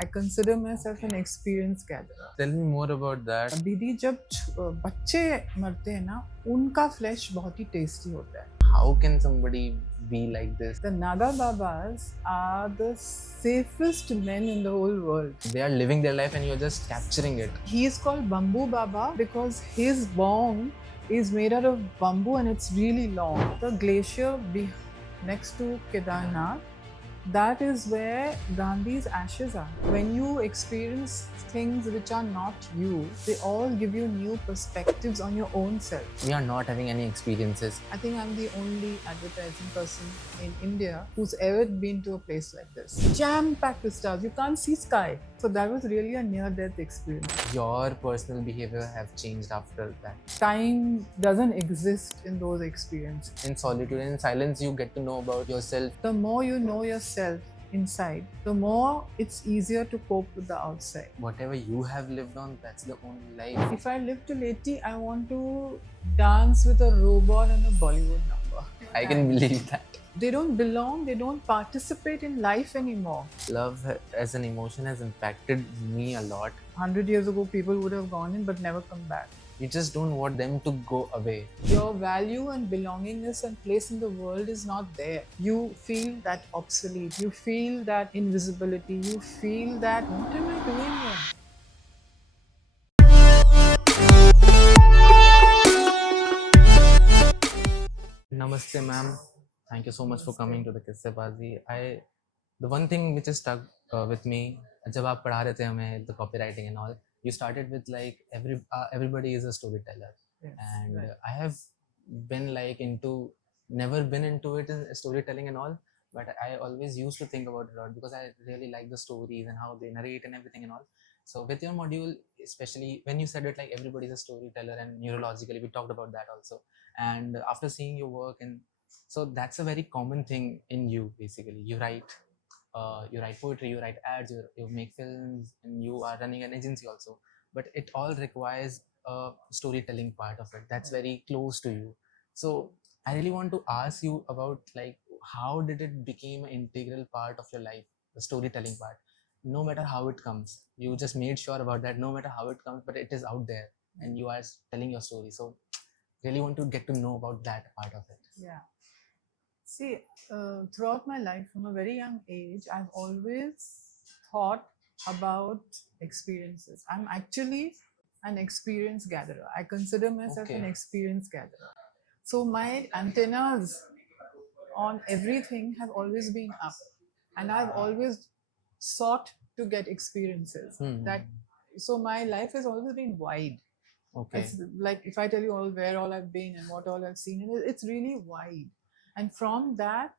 I consider myself an experience gatherer. Tell me more about that. दीदी जब बच्चे मरते हैं ना उनका फ्लैश बहुत ही टेस्टी होता है. How can somebody be like this? The Nagababas are the safest men in the whole world. They are living their life and you're just capturing it. He is called Bamboo Baba because his bong is made out of bamboo and it's really long. The glacier next to Kedarnath, that is where Gandhi's ashes are. When you experience things which are not you, they all give you new perspectives on your own self. We are not having any experiences. I think I'm the only advertising person in India who's ever been to a place like this. Jam-packed with stars. You can't see sky. So that was really a near-death experience. Your personal behavior have changed after that. Time doesn't exist in those experiences. In solitude and in silence, you get to know about yourself. The more you know yourself inside, the more it's easier to cope with the outside. Whatever you have lived on, that's the only life. If I live till 80, I want to dance with a robot and a Bollywood number. I can believe that. They don't belong, they don't participate in life anymore. Love as an emotion has impacted me a lot. 100 years ago, people would have gone in but never come back. You just don't want them to go away. Your value and belongingness and place in the world is not there. You feel that obsolete, you feel that invisibility, you feel that, what am I doing here? Namaste, ma'am. Thank you so much for coming to the KisseBaazi. The one thing which is stuck with me, जब आप पढ़ा रहे थे हमें the copywriting and all, you started with like everybody is a storyteller, Yes, and right. I have been like never been into it in storytelling and all, but I always used to think about it a lot because I really like the stories and how they narrate and everything and all. So with your module, especially when you said it like everybody's a storyteller and neurologically, we talked about that also. And after seeing your work, and so that's a very common thing in you. Basically, you write poetry, you write ads, you make films, and you are running an agency also. But it all requires a storytelling part of it. That's very close to you. So I really want to ask you about like how did it become an integral part of your life, the storytelling part. No matter how it comes, you just made sure about that. No matter how it comes, but it is out there, and you are telling your story. So really want to get to know about that part of it. Yeah. See, throughout my life, from a very young age, I've always thought about experiences. I'm actually an experience gatherer. I consider myself an Okay. experience gatherer. So my antennas on everything have always been up, and I've always sought to get experiences. So my life has always been wide. Okay. It's like if I tell you where all I've been and what all I've seen, it's really wide. And from that,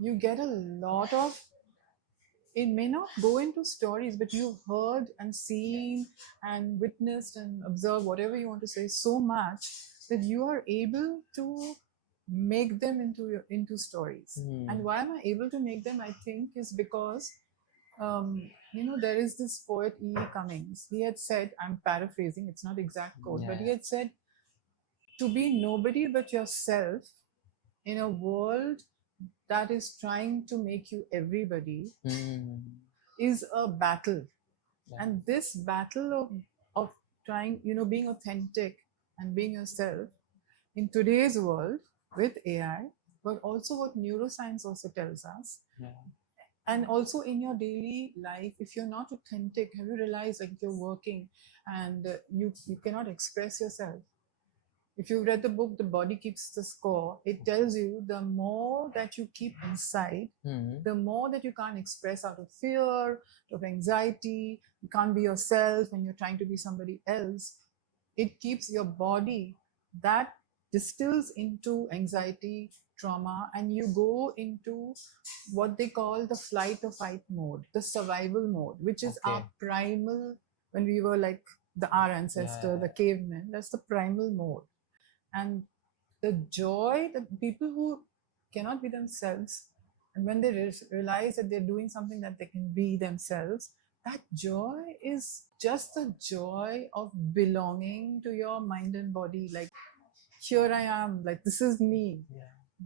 you get a lot of, it may not go into stories, but you've heard and seen and witnessed and observed, whatever you want to say, so much that you are able to make them into stories. And why am I able to make them? I think is because there is this poet E. Cummings. He had said, I'm paraphrasing, it's not exact quote, but he had said, to be nobody but yourself in a world that is trying to make you everybody is a battle. Yeah. And this battle of trying, being authentic and being yourself in today's world with AI, but also what neuroscience also tells us, and also in your daily life, if you're not authentic, have you realized like if you're working and you cannot express yourself? If you've read the book The Body Keeps the Score, it tells you the more that you keep inside, the more that you can't express out of fear, of anxiety, you can't be yourself when you're trying to be somebody else. It keeps your body, that distills into anxiety, trauma, and you go into what they call the flight or fight mode, the survival mode, which is our primal, when we were like our ancestor, the cavemen, that's the primal mode. And the joy that people who cannot be themselves, and when they realize that they're doing something that they can be themselves, that joy is just the joy of belonging to your mind and body. Like, here I am, like this is me.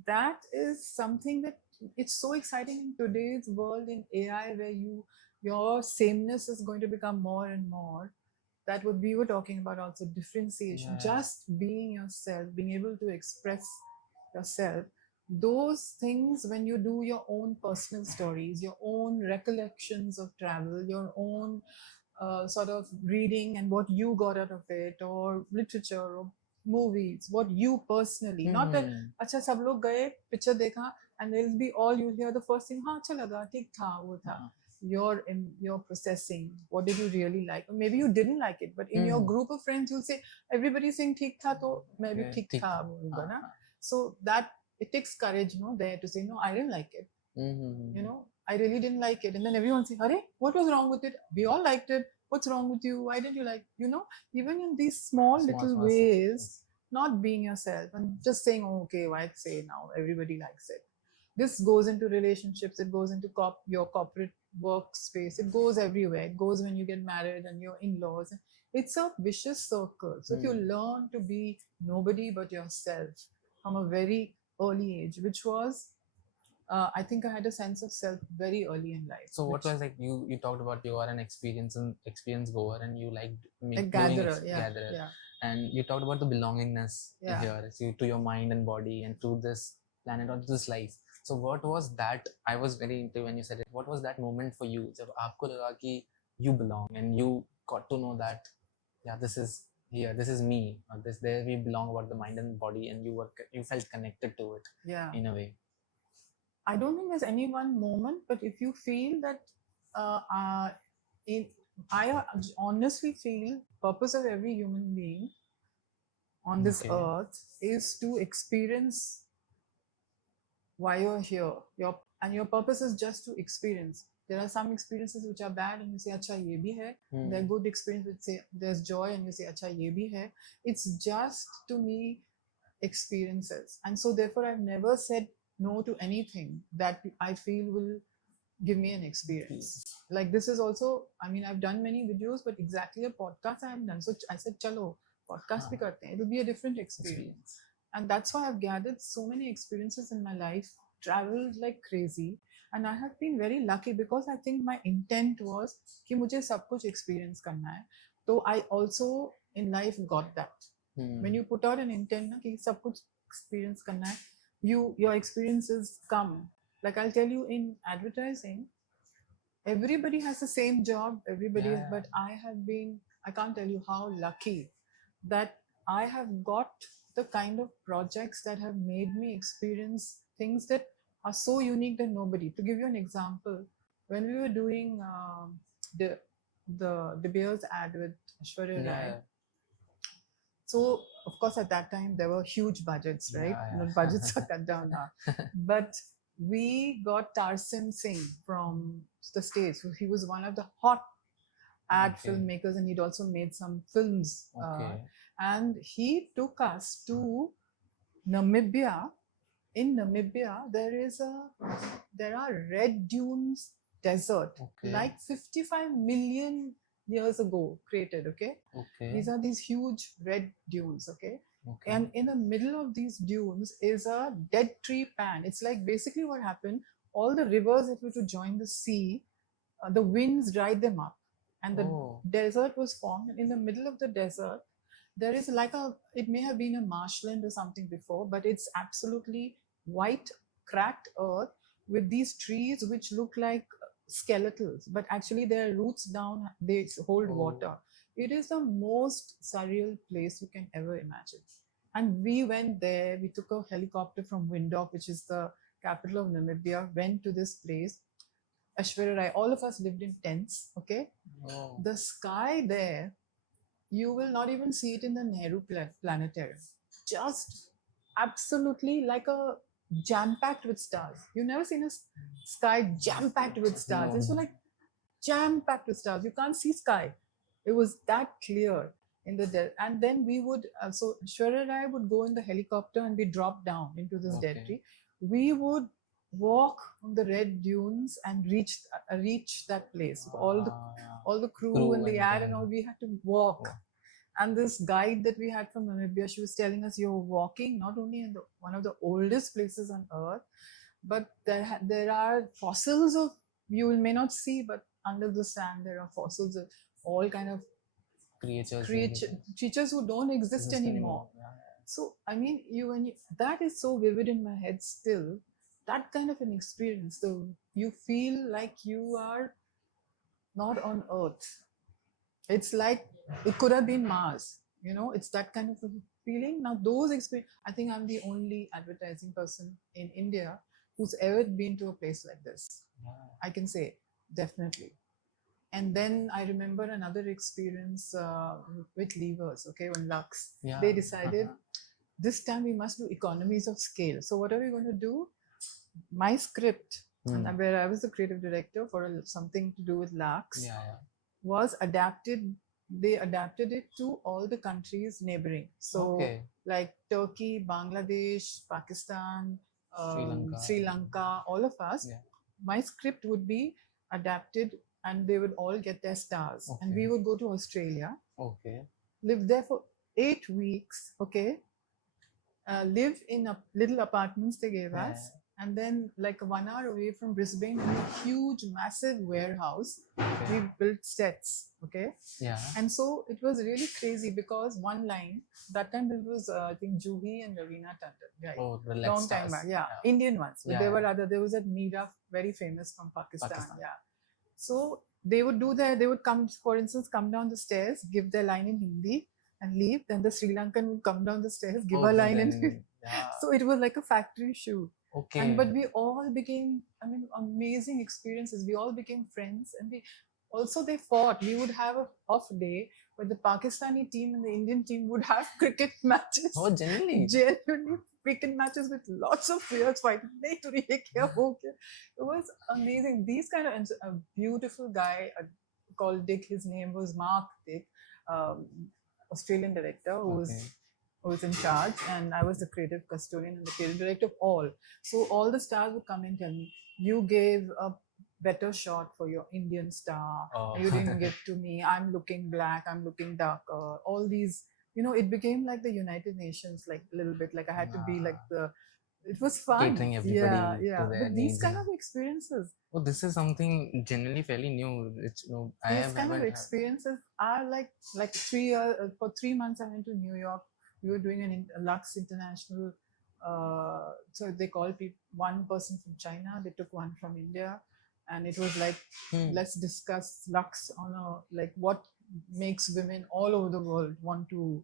That is something that it's so exciting in today's world in AI, where your sameness is going to become more and more. That what we were talking about also, differentiation, Yeah. just being yourself, being able to express yourself. Those things, when you do your own personal stories, your own recollections of travel, your own sort of reading and what you got out of it, or literature or movies, what you personally, not that अच्छा सब लोग गए picture देखा and they'll be all you hear the first thing हाँ अच्छा लगा ठीक था वो था. You're processing what did you really like, or maybe you didn't like it, but in your group of friends you'll say everybody saying ठीक था तो मैं भी ठीक था बोलूँगा ना. So that it takes courage, there to say no, I didn't like it. I really didn't like it, and then everyone say, "Hare, what was wrong with it? We all liked it. What's wrong with you? Why didn't you like?" Even in these small little ways, not being yourself and just saying, "Oh, okay, why say now? Everybody likes it." This goes into relationships. It goes into your corporate workspace. It goes everywhere. It goes when you get married and your in-laws. It's a vicious circle. So if you learn to be nobody but yourself from a very early age, which was I think I had a sense of self very early in life. So what was like you talked about you are an experience goer and you liked a gatherer, gatherer. Yeah. And you talked about the belongingness here to your mind and body and to this planet or to this life. So what was that? I was very into when you said it. What was that moment for you? जब आपको लगा कि you belong and you got to know that this is here, this is me, or this there we belong about the mind and body, and you felt connected to it in a way. I don't think there's any one moment, but if you feel that, I honestly feel purpose of every human being on this earth is to experience why you're here. Your purpose is just to experience. There are some experiences which are bad and you say, "Acha, ye bhi hai." There are good experiences which say there's joy and you say, "Acha, ye bhi hai." It's just, to me, experiences. And so therefore I've never said no to anything that I feel will give me an experience. Like this is also, I've done many videos, but exactly a podcast I haven't done. So I said, chalo, podcast bhi karte hain. It will be a different experience. And that's why I've gathered so many experiences in my life, traveled like crazy. And I have been very lucky because I think my intent was कि मुझे सब कुछ experience करना है. So I also in life got that. When you put out an intent ना कि सब कुछ experience करना है, your experiences come. Like I'll tell you, in advertising, everybody has the same job. But I can't tell you how lucky that I have got the kind of projects that have made me experience things that are so unique that nobody. To give you an example, when we were doing the Beers ad with Aishwarya Rai, so of course at that time there were huge budgets, right? Budgets are cut down now. But we got Tarsin Singh from the States. So he was one of the hot ad filmmakers, and he'd also made some films. And he took us to Namibia. In Namibia, there are red dunes desert, like 55 million years ago created. These are these huge red dunes. And in the middle of these dunes is a dead tree pan. It's like basically what happened, all the rivers that were to join the sea, the winds dried them up, and the desert was formed. And in the middle of the desert, there is it may have been a marshland or something before, but it's absolutely white, cracked earth with these trees which look like skeletals, but actually their roots down, they hold water. It is the most surreal place you can ever imagine. And we went there, we took a helicopter from Windhoek, which is the capital of Namibia, went to this place. Aishwarya Rai, all of us lived in tents, The sky there, you will not even see it in the Nehru Planetarium. Just absolutely like a jam-packed with stars. You've never seen a sky jam-packed with stars. It's like jam-packed with stars. You can't see sky. It was that clear in the dead. And then we would, so Aishwarya Rai would go in the helicopter and be dropped down into this dead tree. We would walk on the red dunes and reach that place. All the crew and the ad and all, we had to walk. And this guide that we had from Namibia, she was telling us, you're walking not only in one of the oldest places on earth, but there are fossils of, you may not see, but under the sand there are fossils of all kind of creatures who don't exist anymore. Yeah. So I mean, that is so vivid in my head still. That kind of an experience, so you feel like you are not on Earth. It's like it could have been Mars. It's that kind of a feeling. Now those experience, I think I'm the only advertising person in India who's ever been to a place like this. Yeah. I can say definitely. And then I remember another experience with levers. Okay, when Lux, Yeah. they decided this time we must do economies of scale. So what are we going to do? My script, and where I was the creative director for something to do with Lux, was adapted. They adapted it to all the countries neighboring. So like Turkey, Bangladesh, Pakistan, Sri Lanka, all of us. Yeah. My script would be adapted and they would all get their stars. And we would go to Australia, live there for 8 weeks, live in little apartments they gave us. And then like 1 hour away from Brisbane, in a huge, massive warehouse, we built sets, And so it was really crazy because one line, that time it was, I think, Juhi and Ravina Tandon, right? Oh, the long time back, Indian ones. But there were other, there was a Meera, very famous from Pakistan. So they would do that, they would come, for instance, come down the stairs, give their line in Hindi and leave. Then the Sri Lankan would come down the stairs, give a line in. So it was like a factory shoot. But we all became, amazing experiences. We all became friends, and they fought. We would have an off day, but the Pakistani team and the Indian team would have cricket matches. Oh, genuinely cricket matches with lots of players fighting. It was amazing. These kind of a beautiful guy called Dick. His name was Mark Dick, Australian director who was in charge, and I was the creative custodian and the creative director of all. So all the stars would come and tell me, you gave a better shot for your Indian star. You didn't give to me. I'm looking black. I'm looking darker. All these, it became like the United Nations, like a little bit. Like I had to be like it was fun. Catering everybody to their But these needs. kind of experiences. Oh, this is something generally fairly new. These kind of experiences are like 3 years. For 3 months, I went to New York. We were doing a Lux International. So they called one person from China. They took one from India, and it was like, let's discuss Lux on what makes women all over the world want to.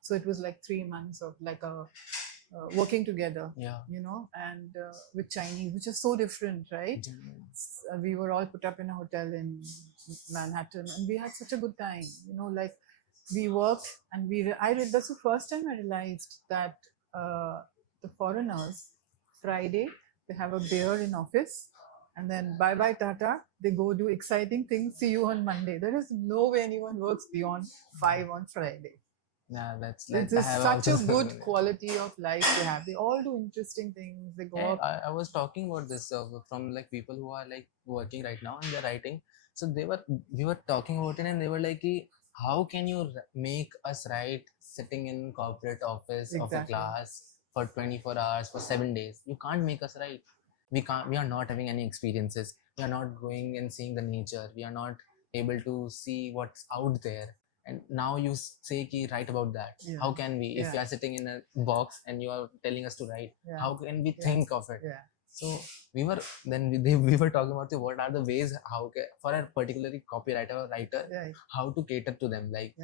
So it was like 3 months of like a working together, and with Chinese, which is so different, right? We were all put up in a hotel in Manhattan, and we had such a good time, like we worked, and that's the first time I realized that the foreigners, Friday, they have a beer in office, and then bye-bye Tata, they go do exciting things, see you on Monday. There is no way anyone works beyond 5 on Friday. Yeah, that's such a good quality of life they have. They all do interesting things. They go up. I was talking about this from like people who are like working right now and they're writing. So we were talking about it, and they were like, how can you make us write sitting in corporate office of a class for 24 hours for 7 days? You can't make us write. We are not having any experiences. We are not going and seeing the nature. We are not able to see what's out there. And now you say ki write about that. How can we? If you are sitting in a box and you are telling us to write, how can we think of it? So we were talking about what are the ways for a particularly copywriter or writer, how to cater to them. Like,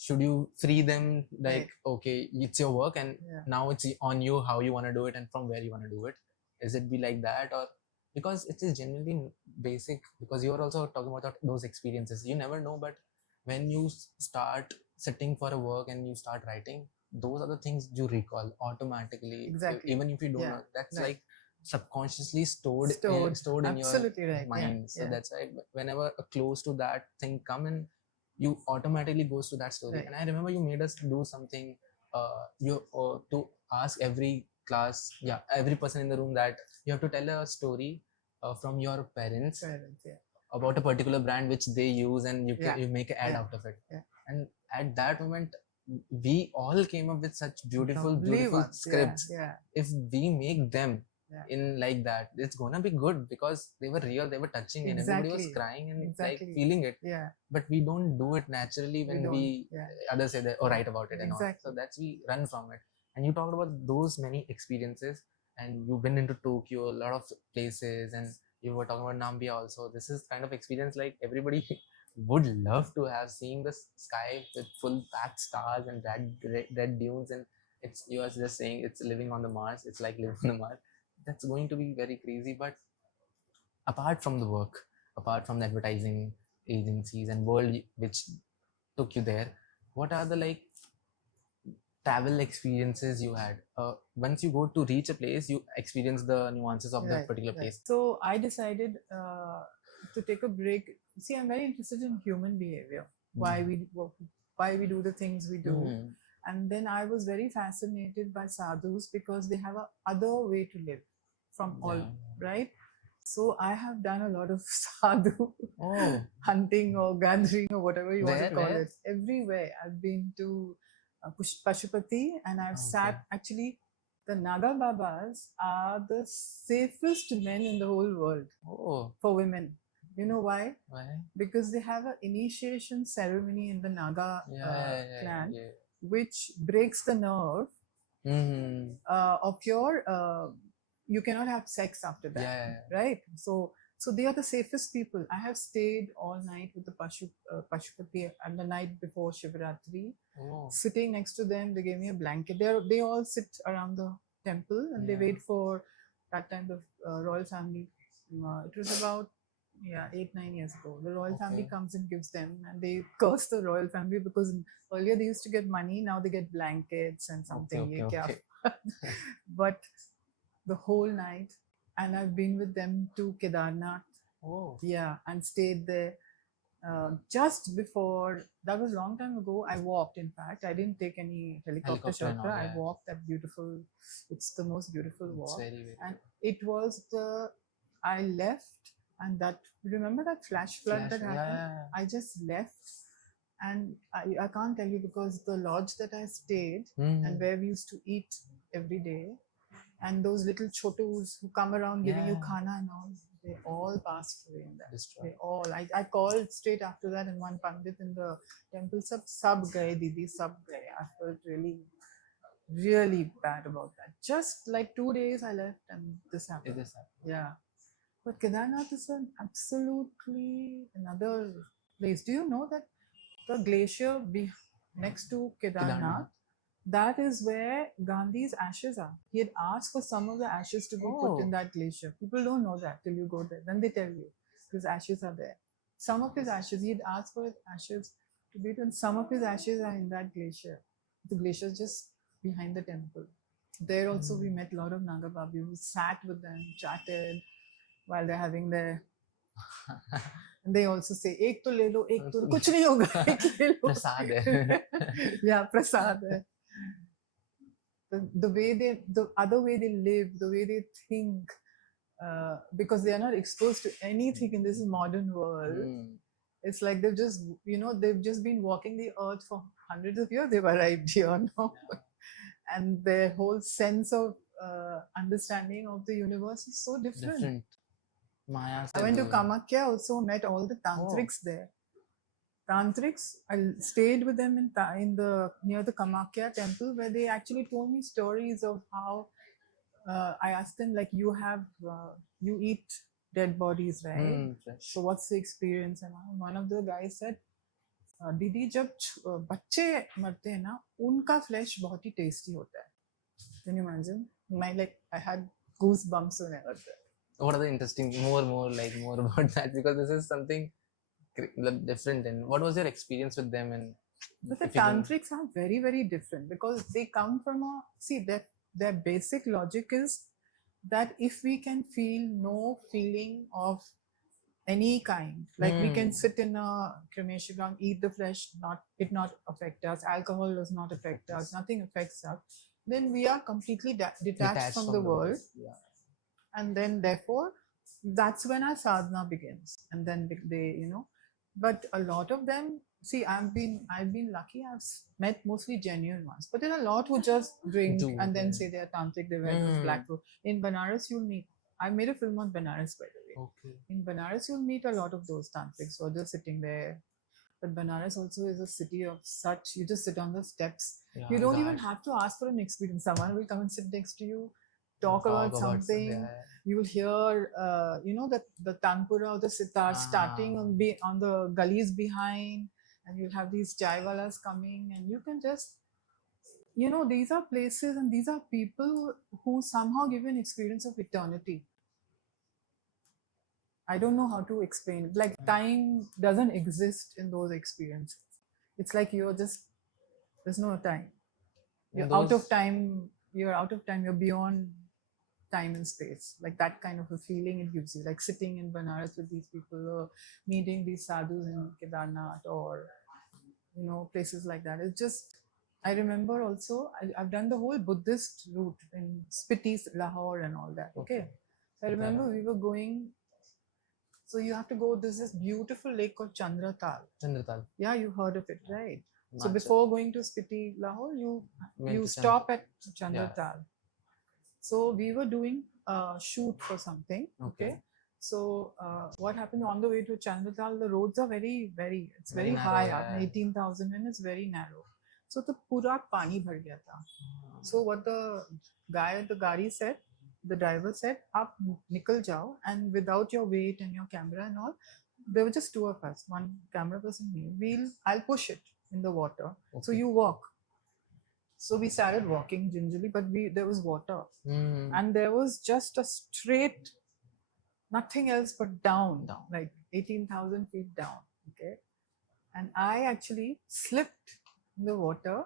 should you free them? Like, okay, it's your work, and now it's on you how you want to do it and from where you want to do it. Is it be like that, or because it is genuinely basic? Because you are also talking about those experiences. You never know, but when you start sitting for a work and you start writing, those are the things you recall automatically. Exactly. Even if you don't know, that's like subconsciously stored in your mind. So that's why whenever close to that thing come in, you automatically goes to that story. And I remember you made us do something to ask every class, every person in the room, that you have to tell a story from your parents about a particular brand which they use, and you make an ad out of it. And at that moment, we all came up with such beautiful scripts. If we make them, Yeah. in like that, it's gonna be good because they were real, they were touching, and everybody was Exactly. crying and Exactly. like feeling it. Yeah. But we don't do it naturally when don't. we Yeah. others say that or write about it and all. Exactly. So that's we run from it. And you talked about those many experiences, and you've been into Tokyo, a lot of places, and you were talking about Namibia also. This is kind of experience like everybody would love to have, seeing the sky with full packed stars and red dunes, and it's, you are just saying it's living on the Mars. It's like living on the Mars. That's going to be very crazy. But apart from the work, apart from the advertising agencies and world which took you there, what are the like travel experiences you had? Once you go to reach a place, you experience the nuances of that particular place. So I decided to take a break. See, I'm very interested in human behavior. Why we do the things we do. And then I was very fascinated by sadhus because they have a other way to live from all, right? So I have done a lot of sadhu hunting or gathering or whatever you want to call it. Everywhere. I've been to Pashupati, and I've sat, actually, the Nagababas are the safest men in the whole world for women. You know why? Why? Because they have an initiation ceremony in the Naga clan, which breaks the nerve of your, you cannot have sex after that, right? So they are the safest people. I have stayed all night with the Pashupati and the night before Shivaratri, sitting next to them. They gave me a blanket. They all sit around the temple and they wait for that time the royal family. It was about 8-9 years ago. The royal family comes and gives them, and they curse the royal family because earlier they used to get money, now they get blankets and something. But the whole night, and I've been with them to Kedarnath. And stayed there. Just before, that was a long time ago, I walked. In fact, I didn't take any helicopter shelter. I walked that beautiful, it's the most beautiful walk. And it was I left, and that, remember that flash flood that happened? I just left, and I can't tell you, because the lodge that I stayed and where we used to eat every day, and those little chotus who come around giving you khana and all, they all passed away in that. They all. I called straight after that, and one pandit in the temple, sab gaye, didi, sab gaye. I felt really, really bad about that. Just like 2 days I left, and this happened. Yeah. But Kedarnath is an absolutely another place. Do you know that the glacier next to Kedarnath, that is where Gandhi's ashes are? He had asked for some of the ashes to be put in that glacier. People don't know that till you go there. Then they tell you his ashes are there. Some of his ashes, he had asked for his ashes to be put, and some of his ashes are in that glacier. The glacier is just behind the temple. There also we met a lot of Nagababas. We sat with them, chatted while they're having their and they also say ek to le lo, ek to kuch nahi hoga, ek le lo. Prasad hai. Yeah, prasad hai. The way the other way they live, the way they think, because they are not exposed to anything in this modern world. It's like they've just been walking the earth for hundreds of years. They've arrived here now. And their whole sense of understanding of the universe is so different. I went to Kamakya, also met all the tantrics there. Tantrics, I stayed with them in the near the Kamakya temple, where they actually told me stories of how I asked them, like, you eat dead bodies, right? So what's the experience? And one of the guys said, दीदी जब बच्चे मरते हैं ना, उनका flesh बहुत ही tasty होता है. Can you imagine? I had goosebumps when I heard that. What are the interesting, more about that, because this is something different. And what was your experience with them? And but the tantrics are very, very different, because they come from their basic logic is that if we can feel no feeling of any kind, like we can sit in a cremation ground, eat the flesh, it not affect us, alcohol does not affect us, nothing affects us, then we are completely detached from the world. And then therefore that's when our sadhana begins. And then they but a lot of them, see, I've been lucky. Met mostly genuine ones, but there are a lot who just drink Do, and then yeah. say they're tantric. They wear those black robe. In Banaras, you'll meet. I made a film on Banaras, by the way. Okay. In Banaras, you'll meet a lot of those tantrics who are just sitting there. But Banaras also is a city of such. You just sit on the steps. Yeah, You don't even that have to ask for an experience. Someone will come and sit next to you, talk talk about about some, something. yeah. You will hear, the tanpura or the sitar starting on the gullies behind, and you'll have these chaiwalas coming, and you can just, these are places and these are people who somehow give you an experience of eternity. I don't know how to explain it. Like time doesn't exist in those experiences. It's like there's no time. And You're out of those, time. You're out of time. You're beyond time and space. Like that kind of a feeling it gives you. Like sitting in Banaras with these people, or meeting these sadhus in Kedarnath, or places like that. It's just. I remember also I've done the whole Buddhist route in Spiti, Lahore, and all that. Okay. So I remember we were going. So you have to go. There's this beautiful lake called Chandratal. Yeah, you heard of it, right? So Not before going to Spiti, Lahore, you Went to stop at Chandratal. So we were doing a shoot for something. Okay. So what happened on the way to Chandratal? The roads are very, very. It's very, Very narrow, high yeah. up, 18,000, and it's very narrow. So the pura pani bhar gaya tha. So what the guy at the gari said, the driver said, "Aap nikal jao, and without your weight and your camera and all." There were just two of us, one camera person, me. I'll push it in the water. So you walk. So we started walking gingerly, but there was water, and there was just a straight, nothing else but down, like 18,000 feet down. Okay, and I actually slipped in the water,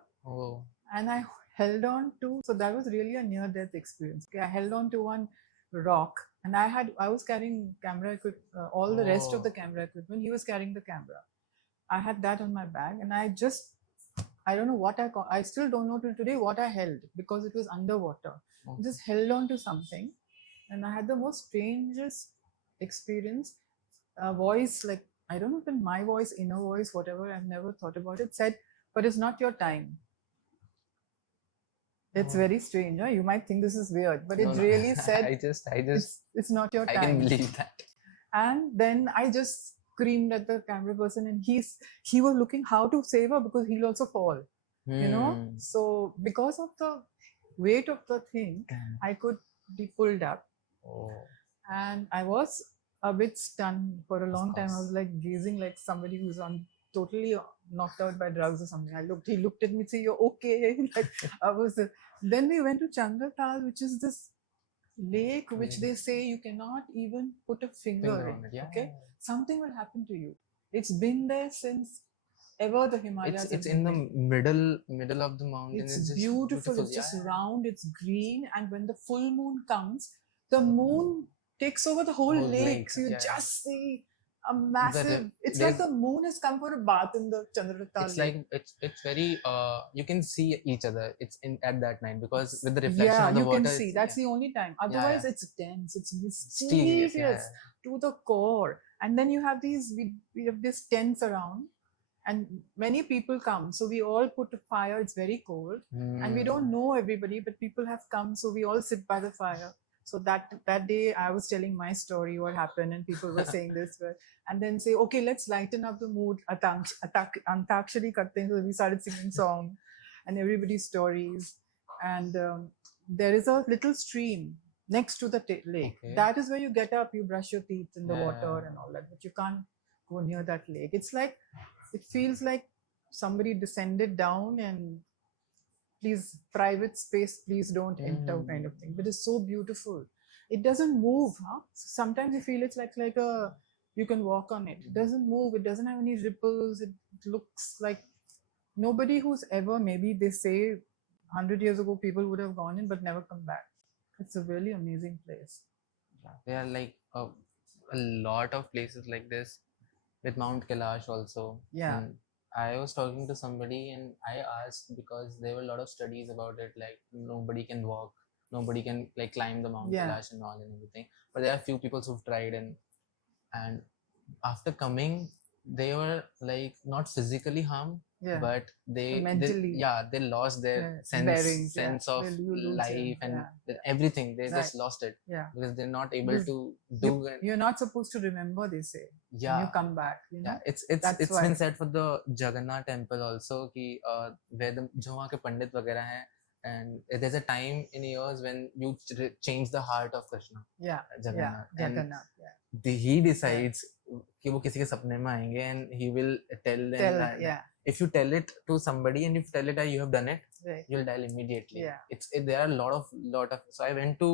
and I held on to. So that was really a near-death experience. Okay, I held on to one rock, and I was carrying camera equipment, all the rest of the camera equipment. He was carrying the camera. I had that on my bag, and I don't know what I still don't know till today what I held, because it was underwater. I just held on to something, and I had the most strangest experience. A voice, like, I don't know if in my voice, inner voice, whatever, I've never thought about it, said, "But it's not your time." It's very strange. Huh? You might think this is weird, but it really said, it's not your time. I can believe that. And then I just screamed at the camera person, and he was looking how to save her, because he'll also fall. So because of the weight of the thing, I could be pulled up. And I was a bit stunned for a long time. I was like gazing like somebody who's totally knocked out by drugs or something. He looked at me, say, "You're okay." Like I was. Then we went to Chandratal, which is this lake which they say you cannot even put a finger in. Yeah. Okay, something will happen to you. It's been there since ever the Himalayas. It's in the middle of the mountain. It's just beautiful. It's just round. It's green, and when the full moon comes, the moon takes over the whole lake. So you just see a massive. It's like the moon has come for a bath in the Chandratal. It's like it's very you can see each other. It's in at that night, because with the reflection of the water. Yeah, you can see. That's the only time. Otherwise, it's dense. It's mysterious to the core. And then you have we have these tents around, and many people come. So we all put a fire. It's very cold, and we don't know everybody, but people have come. So we all sit by the fire. So that day I was telling my story, what happened, and people were saying this, and then say, "Okay, let's lighten up the mood. Antakshari karte hain." So we started singing songs, and everybody's stories. And there is a little stream next to the lake. That is where you get up, you brush your teeth in the water and all that, but you can't go near that lake. It's like, it feels like somebody descended down and, "Please, private space, please don't enter," kind of thing. But it's so beautiful. It doesn't move. Sometimes you feel it's like you can walk on it. It doesn't move. It doesn't have any ripples. It looks like nobody who's ever, maybe they say 100 years ago people would have gone in but never come back. It's a really amazing place. There are like a lot of places like this, with Mount Kailash also. Yeah. And I was talking to somebody, and I asked, because there were a lot of studies about it, like nobody can walk, nobody can like climb the Mount Kailash and all and everything. But there are few people who've tried, and after coming, they were like not physically harmed, Yeah. but they mentally. they lost their bearings, sense of Well, you lose life them. and everything. They just Right. lost it Yeah. because they're not able Because to do it. You're not supposed to remember, they say. When Yeah. you come back, you know. Yeah, That's it's why. been said for the Jagannath temple also कि where the जो वहाँ के पंडित वगैरह हैं, and there's a time in years when you change the heart of Krishna. Yeah. Jagannath. Yeah. Jagannath. Yeah. He decides कि वो किसी के सपने में आएंगे and he will tell them that if you tell it to somebody and if you tell it that you have done it, Right. you'll die immediately. Yeah. There are a lot of so I went to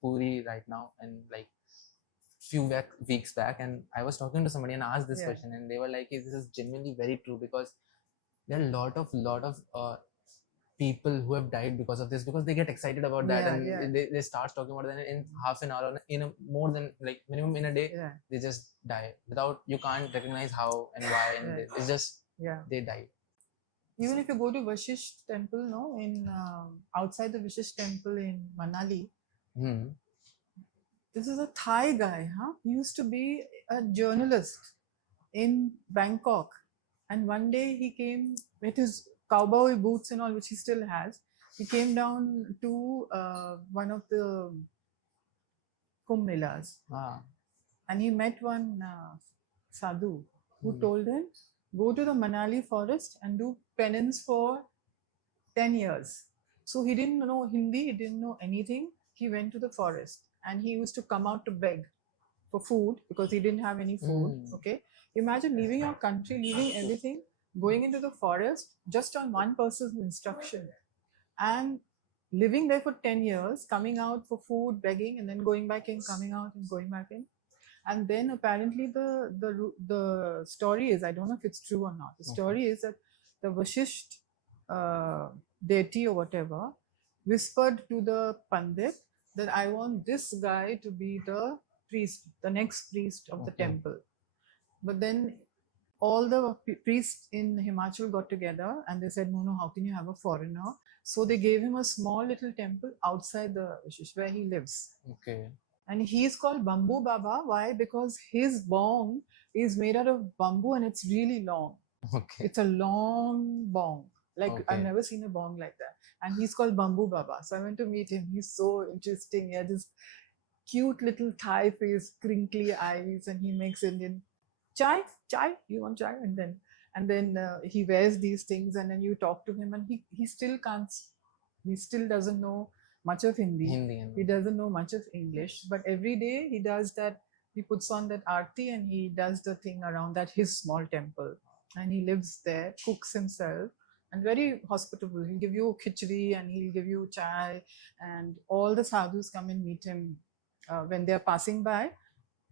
Puri right now and like few weeks back, and I was talking to somebody and asked this question, and they were like, this is genuinely very true, because there are a lot of people who have died because of this, because they get excited about that and they start talking about that in half an hour, in a more than like minimum in a day, they just die without, you can't recognize how and why, and it's just they die. Even if you go to Vashisht temple, no, in outside the Vashisht temple in Manali, this is a Thai guy, huh? He used to be a journalist in Bangkok, and one day he came with his cowboy boots and all, which he still has. He came down to one of the Kumbh Melas, and he met one sadhu who told him, go to the Manali forest and do penance for 10 years. So he didn't know Hindi, he didn't know anything. He went to the forest and he used to come out to beg for food because he didn't have any food. Okay. Imagine leaving your country, leaving everything, going into the forest just on one person's instruction, and living there for 10 years, coming out for food, begging, and then going back in, coming out and going back in. And then apparently the story is, I don't know if it's true or not, the story is that the Vashisht deity or whatever whispered to the Pandit that I want this guy to be the priest, the next priest of the temple. But then all the priests in Himachal got together and they said, no, how can you have a foreigner? So they gave him a small little temple outside the Vashisht where he lives. Okay. And he is called Bamboo Baba. Why? Because his bong is made out of bamboo and it's really long. Okay. It's a long bong. Like I've never seen a bong like that. And he's called Bamboo Baba. So I went to meet him. He's so interesting. He had this cute little Thai face, crinkly eyes, and he makes Indian chai, you want chai? And then he wears these things, and then you talk to him, and he still can't, he still doesn't know much of Hindi. He doesn't know much of English, but every day he does that. He puts on that aarti and he does the thing around that his small temple, and he lives there, cooks himself, and very hospitable. He'll give you khichdi and he'll give you chai, and all the sadhus come and meet him when they're passing by.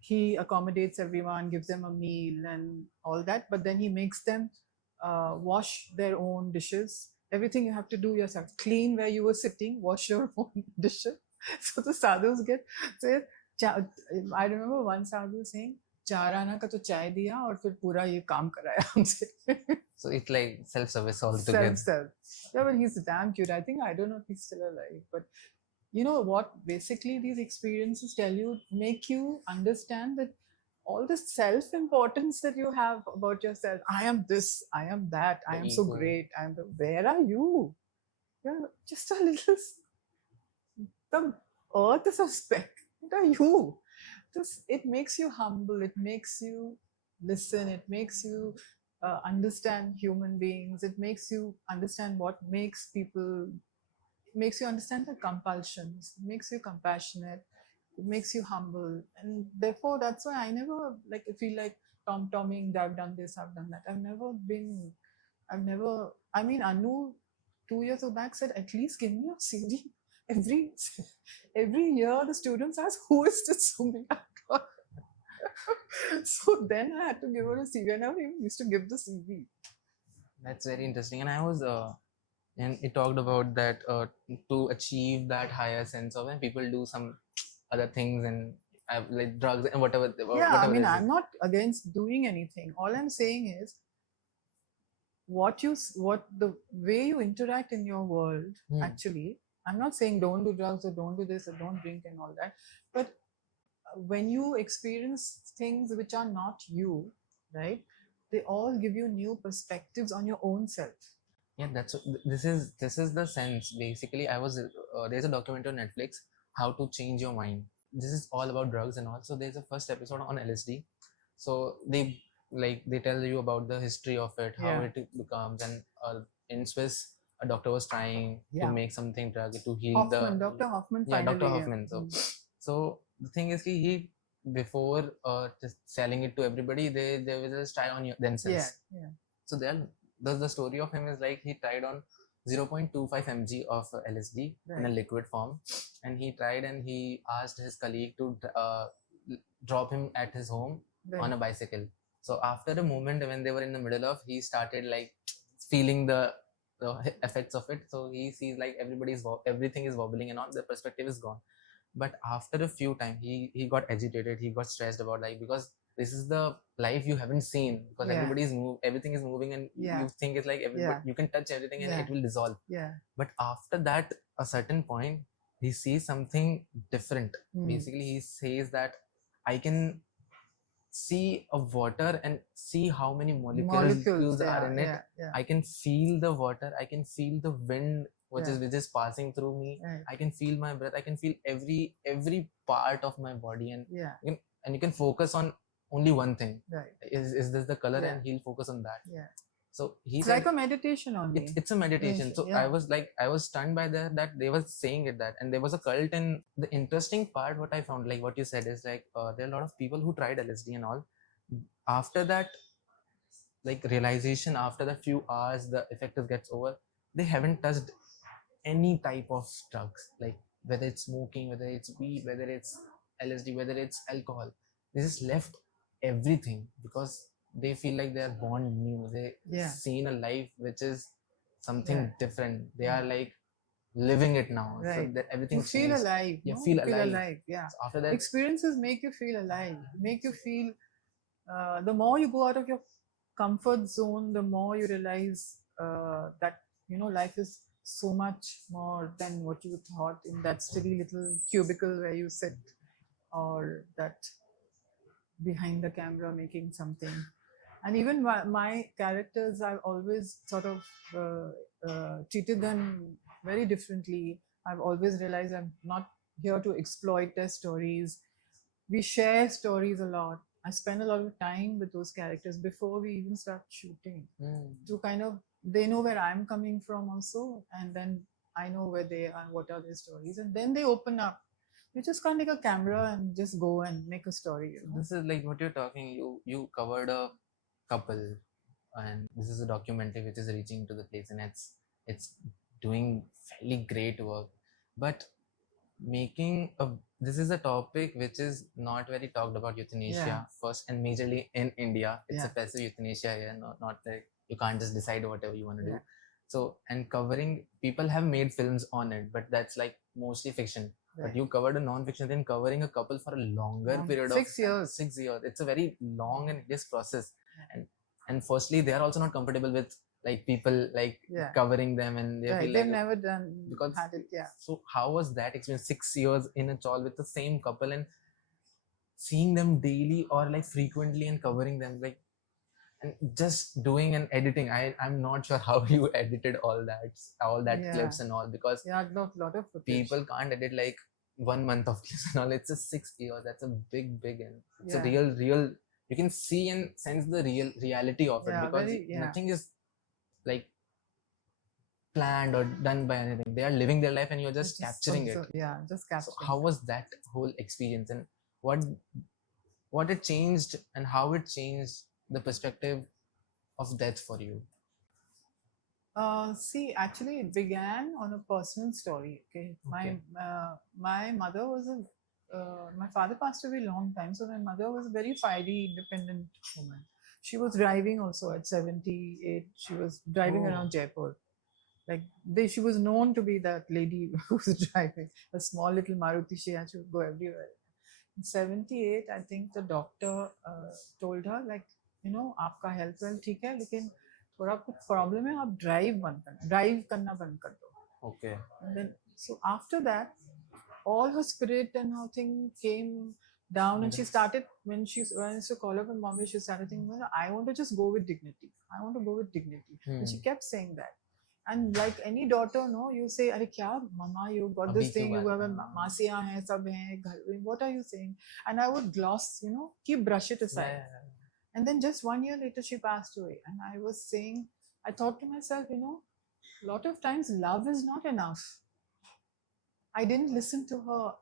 He accommodates everyone, gives them a meal and all that, but then he makes them wash their own dishes. Everything you have to do yourself. Clean where you were sitting, wash your own dishes. So the sadhus say, I remember one sadhu saying, चार आना का तो चाय दिया और फिर पूरा ये काम कराया हमसे. So it's like self-service altogether. Self. Yeah, but he's damn cute. I don't know if he's still alive, but you know what basically these experiences tell you, make you understand that all the self-importance that you have about yourself, I am this, I am that, I am so great, where are you? You're just a little, the earth is a speck. What are you? It makes you humble, it makes you listen, it makes you understand human beings, it makes you understand what makes people, it makes you understand the compulsions, it makes you compassionate, it makes you humble. And therefore that's why I never feel like tom-tomming, I've done this, I've done that. I mean, Anu 2 years back said, at least give me a CD. Every year the students ask, who is this Sumira? So then I had to give her a CV. I never even used to give the CV. That's very interesting. And I was and it talked about that to achieve that higher sense of when people do some other things and like drugs and whatever. Yeah, I mean, I'm not against doing anything. All I'm saying is what the way you interact in your world. Actually, I'm not saying don't do drugs or don't do this or don't drink and all that, but when you experience things which are not you, right? they all give you new perspectives on your own self. Yeah, this is the sense. Basically, I was there's a documentary on Netflix, How to Change Your Mind. This is all about drugs and all. So there's a first episode on LSD. So they tell you about the history of it, how Yeah. it becomes, and in Swiss, a doctor was trying Yeah. to make something drug to heal Hoffman, Dr. Hoffman yeah, finally. Dr. Hoffman. So the thing is, he before just selling it to everybody, they will just try on themselves. Yeah. So the story of him is like he tried on 0.25 mg of LSD in a liquid form, and he tried and he asked his colleague to drop him at his home on a bicycle. So after a moment when they were in the middle of, he started like feeling the effects of it. So he sees like everything is wobbling and all, the perspective is gone. But after a few times, he got agitated, he got stressed about like, because this is the life you haven't seen, because everything is moving, and you think it's like everybody, you can touch everything and it will dissolve. But after that, a certain point, he sees something different. Basically, he says that I can see a water and see how many molecules are in it. I can feel the water, I can feel the wind which is passing through me. I can feel my breath, I can feel every part of my body, and you can focus on only one thing. Is this the color? And he'll focus on that. So it's like a meditation only. It's a meditation. So I was stunned by that they were saying it, that, and there was a cult. And the interesting part, what I found, like what you said, is like there are a lot of people who tried LSD and all. After that, like realization, after the few hours the effect gets over, they haven't touched any type of drugs, like whether it's smoking, whether it's weed, whether it's LSD, whether it's alcohol. They just left everything because they feel like they are born new. They seen a life which is something different. They are like living it now. So that everything you feel changed. alive. Feel alive. Yeah. So after that, experiences make you feel alive, make you feel the more you go out of your comfort zone, the more you realize that life is so much more than what you thought in that silly little cubicle where you sit, or that behind the camera making something. And even my characters, I've always sort of treated them very differently. I've always realized I'm not here to exploit their stories. We share stories a lot. I spend a lot of time with those characters before we even start shooting, to kind of, they know where I'm coming from also, and then I know where they are, what are their stories, and then they open up. You just can't take a camera and just go and make a story. This is like what you're talking. You covered a couple, and this is a documentary which is reaching to the place, and it's doing fairly great work. But this is a topic which is not very talked about, euthanasia first, and majorly in India. It's a passive euthanasia here, not like you can't just decide whatever you want to do. So, and covering, people have made films on it, but that's like mostly fiction. But you covered a non-fiction thing, covering a couple for a longer period of 6 years. 6 years. It's a very long and this process. And firstly, they are also not comfortable with like people like covering them, and they've never done because had it. So how was that experience? 6 years in a chawl with the same couple and seeing them daily or like frequently and covering them, like, and just doing and editing. I'm not sure how you edited all that clips and all, because lot of footage. People can't edit like 1 month of clips and all. It's a 6 years. That's a big and it's a real. You can see and sense the reality of it, because nothing is like planned or done by anything. They are living their life and you're just capturing it. Just capturing. So how was that whole experience, and what it changed, and how it changed the perspective of death for you? See, actually, it began on a personal story. Okay, my mother was my father passed away a long time, so my mother was a very fiery, independent woman. She was driving also at 78. She was driving around Jaipur. Like she was known to be that lady who was driving a small little Maruti. She would go everywhere. In 78, I think the doctor told her, like, आपका health well ठीक है, लेकिन थोड़ा कुछ problem है, आप drive करना बंद कर दो. Okay. And then, so after that, all her spirit and her thing came down, and she started when I used to call her from Bombay, she started thinking, well, I want to just go with dignity. I want to go with dignity. And she kept saying that. And like any daughter, no, you say, "Arey kya, mama, you got this thing, you have a masiyan hai, sab hai, what are you saying?" And I would gloss, keep brush it aside. And then just 1 year later, she passed away. And I was saying, I thought to myself, a lot of times love is not enough. I didn't listen to her.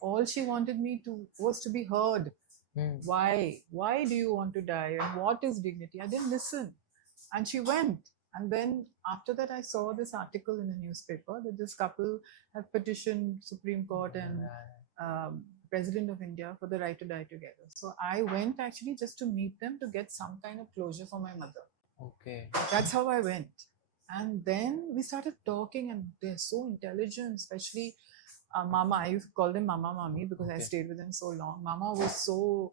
All she wanted me to was to be heard. Why? Why do you want to die? And what is dignity? I didn't listen. And she went. And then after that, I saw this article in the newspaper that this couple have petitioned Supreme Court and President of India for the right to die together. So I went actually just to meet them to get some kind of closure for my mother. Okay. That's how I went. And then we started talking, and they're so intelligent, especially Mama. I used to call them Mama Mami because I stayed with them so long. Mama was so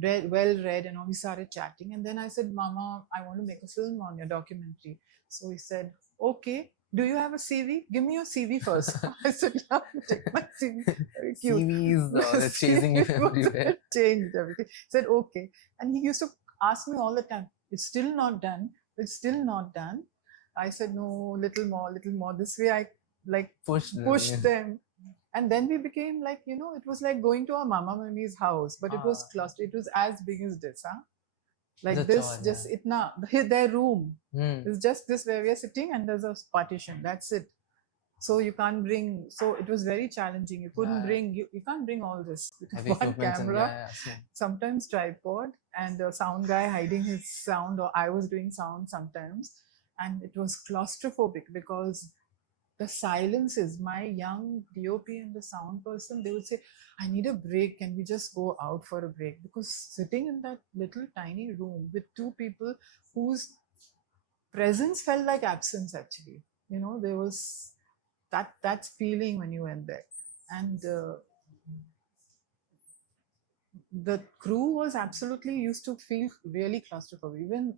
well read, and we started chatting. And then I said, Mama, I want to make a film on your documentary. So he said, okay, do you have a CV? Give me your CV first. I said, yeah, take my CV. Very cute. CVs chasing you everywhere. Changed everything. He said, okay. And he used to ask me all the time, it's still not done. It's still not done. I said, no, little more. This way I pushed them. And then we became like, it was like going to our Mama Mami's house, but it was clustered. It was as big as this, like this, just itna, their room is just this where we are sitting, and there's a partition. That's it. So you can't bring. So it was very challenging. You couldn't bring. You can't bring all this. One camera, sometimes tripod, and a sound guy hiding his sound, or I was doing sound sometimes, and it was claustrophobic because the silences. My young DOP and the sound person, they would say, I need a break. Can we just go out for a break? Because sitting in that little tiny room with two people whose presence felt like absence, actually. There was that feeling when you went there. And the crew was absolutely used to feel really claustrophobic, even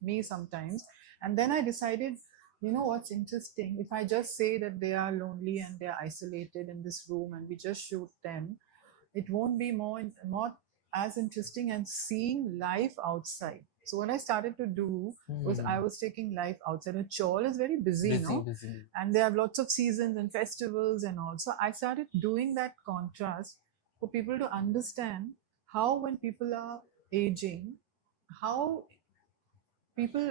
me sometimes. And then I decided, what's interesting, if I just say that they are lonely and they're isolated in this room and we just shoot them, it won't be more as interesting as seeing life outside. So what I started to do was I was taking life outside. A chawl is very busy, busy. And they have lots of seasons and festivals and all. So I started doing that contrast for people to understand how when people are aging, how people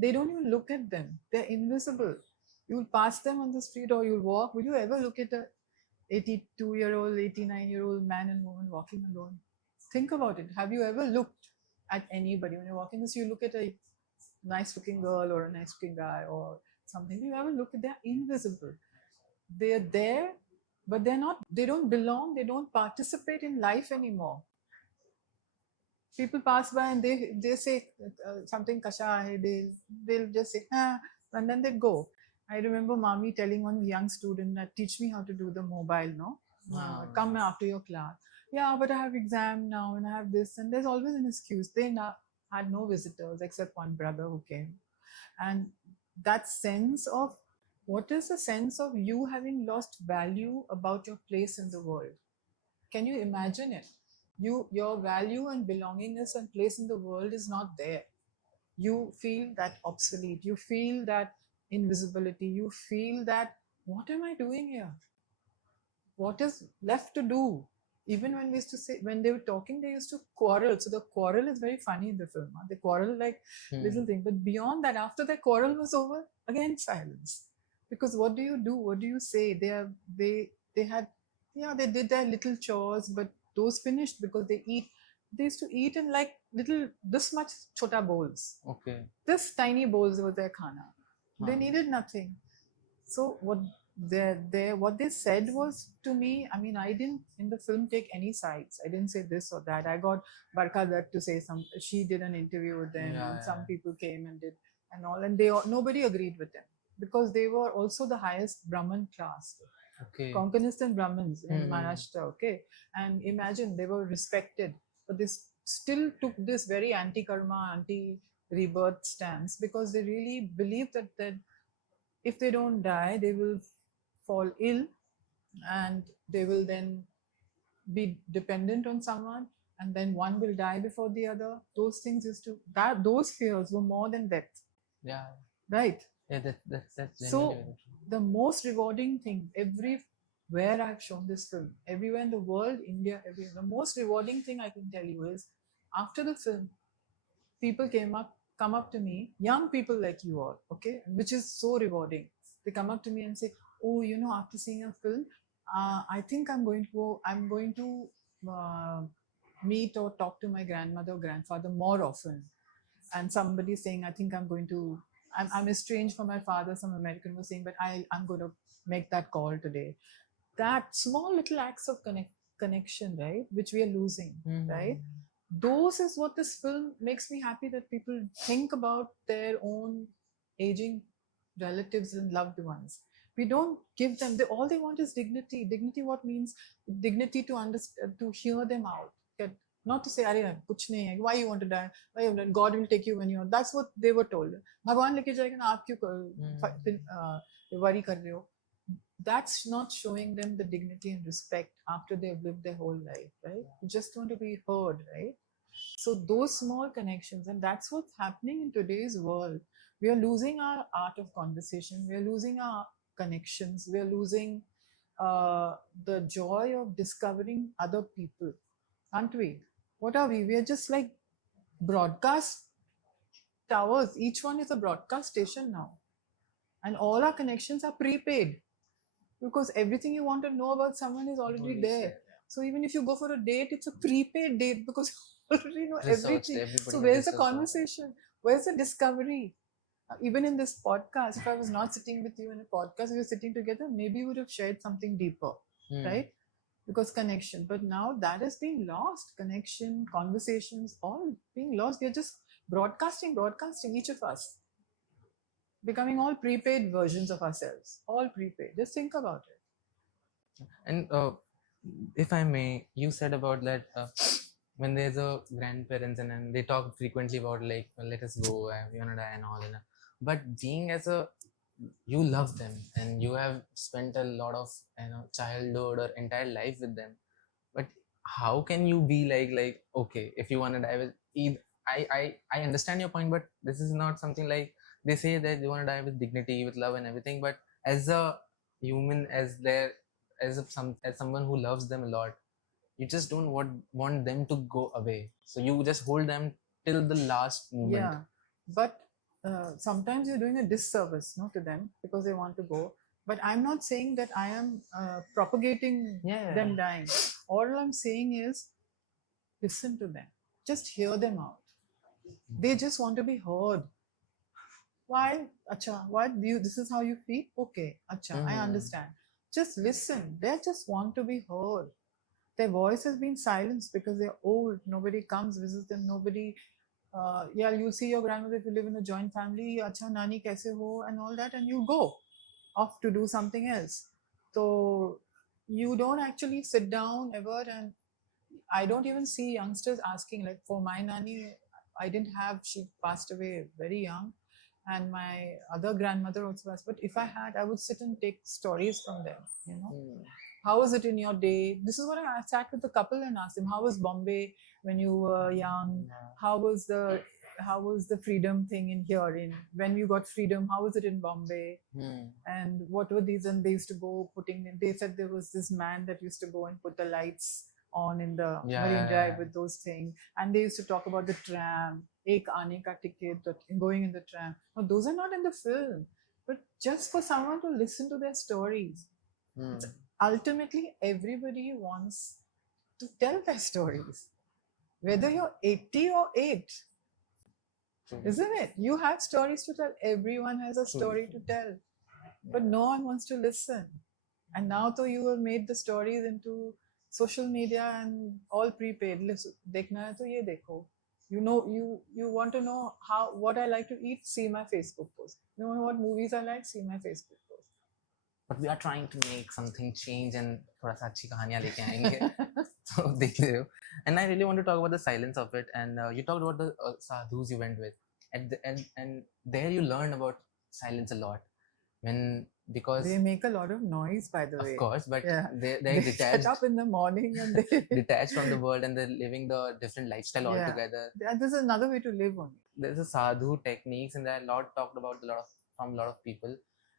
they don't even look at them. They're invisible. You'll pass them on the street or you'll walk. Will you ever look at a 82-year-old, 89-year-old man and woman walking alone? Think about it. Have you ever looked at anybody when you're walking? So you look at a nice-looking girl or a nice-looking guy or something. Do you ever look at? They're invisible. They're there, but they're not. They don't belong. They don't participate in life anymore. People pass by and they say something kasha hai, they'll just say and then they go. I remember Mami telling one young student that teach me how to do the mobile, come after your class. Yeah, but I have exam now and I have this, and there's always an excuse. They had no visitors except one brother who came. And that sense of, what is the sense of you having lost value about your place in the world? Can you imagine it? Your value and belongingness and place in the world is not there. You feel that obsolete. You feel that invisibility. You feel that, what am I doing here? What is left to do? Even when we used to say, when they were talking, they used to quarrel. So the quarrel is very funny in the film. They quarrel like little thing. But beyond that, after the quarrel was over, again silence. Because what do you do? What do you say? They did their little chores, but those finished because they used to eat in like this much chota bowls. Okay. This tiny bowls was their khana. They needed nothing. So what they said was to me, I mean, I didn't in the film take any sides. I didn't say this or that. I got Barka Dutt to say she did an interview with them, and some people came and did and all, and nobody agreed with them because they were also the highest Brahmin class. Okay. Konkanists and Brahmins in Maharashtra, okay? And imagine, they were respected, but they still took this very anti-karma, anti-rebirth stance because they really believed that if they don't die, they will fall ill and they will then be dependent on someone, and then one will die before the other. Those things used to, that those fears were more than death, Yeah. right? Yeah. That's So genuinely very true. the most rewarding thing, everywhere I've shown this film, everywhere in the world, India, everywhere, the most rewarding thing I can tell you is, after the film, people come up to me, young people like you all, okay, which is so rewarding. They come up to me and say, oh, you know, after seeing a film, I think I'm going to uh, meet or talk to my grandmother or grandfather more often. And somebody saying, I think I'm estranged from my father, some American was saying, but I'm going to make that call today. That small little acts of connection, right, which we are losing, right? Those is what this film makes me happy, that people think about their own aging relatives and loved ones. We don't give them, all they want is dignity. Dignity, what means dignity, to understand, to hear them out. Not to say, Arey, kuch nahi hai, why you want to die, God will take you when you're, that's what they were told. Bhagwan leke jayega na, aap kyun worry kar rahe ho? That's not showing them the dignity and respect after they've lived their whole life, right? You just want to be heard, right? So those small connections, and that's what's happening in today's world. We are losing our art of conversation. We are losing our connections. We are losing the joy of discovering other people, aren't we? What are we? We are just like broadcast towers. Each one is a broadcast station now, and all our connections are prepaid, because everything you want to know about someone is already there. So even if you go for a date, it's a prepaid date, because you already know everything. So where's the conversation? Where's the discovery? Even in this podcast, if I was not sitting with you in a podcast, we were sitting together, maybe we would have shared something deeper, right? Because connection. But now that is being lost. Connection, conversations, all being lost. We are just broadcasting, each of us, becoming all prepaid versions of ourselves, all prepaid. Just think about it. And if I may, you said about that when there's a grandparents and then they talk frequently about like, well, let us go, we wanna die and all, but being as a, you love them and you have spent a lot of childhood or entire life with them, but how can you be like okay, if you wanna die with I understand your point, but this is not something like, they say that you wanna die with dignity, with love and everything, but as a human, as someone who loves them a lot, you just don't want them to go away, so you just hold them till the last moment. Yeah, but sometimes you're doing a disservice, no, to them, because they want to go. But I'm not saying that I am propagating them dying. All I'm saying is, listen to them, just hear them out. They just want to be heard. Why? Acha, what do you, this is how you feel? Okay, acha, I understand. Just listen. They just want to be heard. Their voice has been silenced because they're old. Nobody comes, visits them. Nobody, yeah, you see your grandmother if you live in a joint family. Acha, nani kaise ho, and all that, and you go off to do something else. So you don't actually sit down ever, and I don't even see youngsters asking, like for my nanny, I didn't have, she passed away very young, and my other grandmother also passed. But if I had, I would sit and take stories from them, you know. How was it in your day? This is what I sat with the couple and asked them, how was Bombay when you were young? How was the freedom thing in here? In when you got freedom, how was it in Bombay? And what were these? And they used to go putting. They said there was this man that used to go and put the lights on in the Marine Drive with those things. And they used to talk about the tram, ek aane ka ticket, going in the tram. No, those are not in the film, but just for someone to listen to their stories. Ultimately, everybody wants to tell their stories, whether you're 80 or 8. Isn't it? You have stories to tell. Everyone has a story to tell, but no one wants to listen. And now, though, you have made the stories into social media and all prepaid. Dekhna hai to ye dekho. You know, you want to know what I like to eat? See my Facebook post. You know what movies I like? See my Facebook post. But we are trying to make something change and थोड़ा सा अच्छी कहानियाँ लेके आएंगे. So देख रहे हो. And I really want to talk about the silence of it. And you talked about the sadhus you went with, and there you learned about silence a lot. When because They make a lot of noise, by the of way. course, but Yeah. they're They detached, get up in the morning and they. detached from the world, and they're living the different lifestyle Yeah. altogether. This is another way to live only. There's a sadhu techniques, and there are a lot talked about from a lot of people.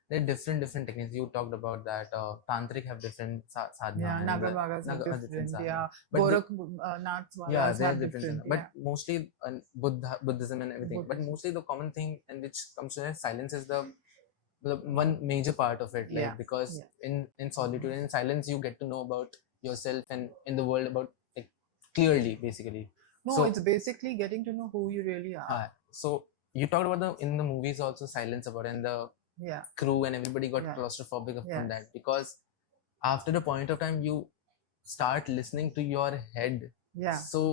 There are different techniques. You talked about that. Tantric have different sadhana. Yeah, and the Nagababas are different. sadhana. Yeah, But Gorakhnaths they're have different. different. But Yeah. mostly Buddhism and everything. But Buddhism. mostly the common thing in which comes to that, silence is the one major part of it. Like Yeah. because Yeah. in solitude and in silence you get to know about yourself and in the world about like clearly, basically. No, So it's basically getting to know who you really are. so you talked about in the movies also silence about, and the Yeah. crew and everybody got Yeah. claustrophobic Yeah. from that, because after the point of time you start listening to your head Yeah. so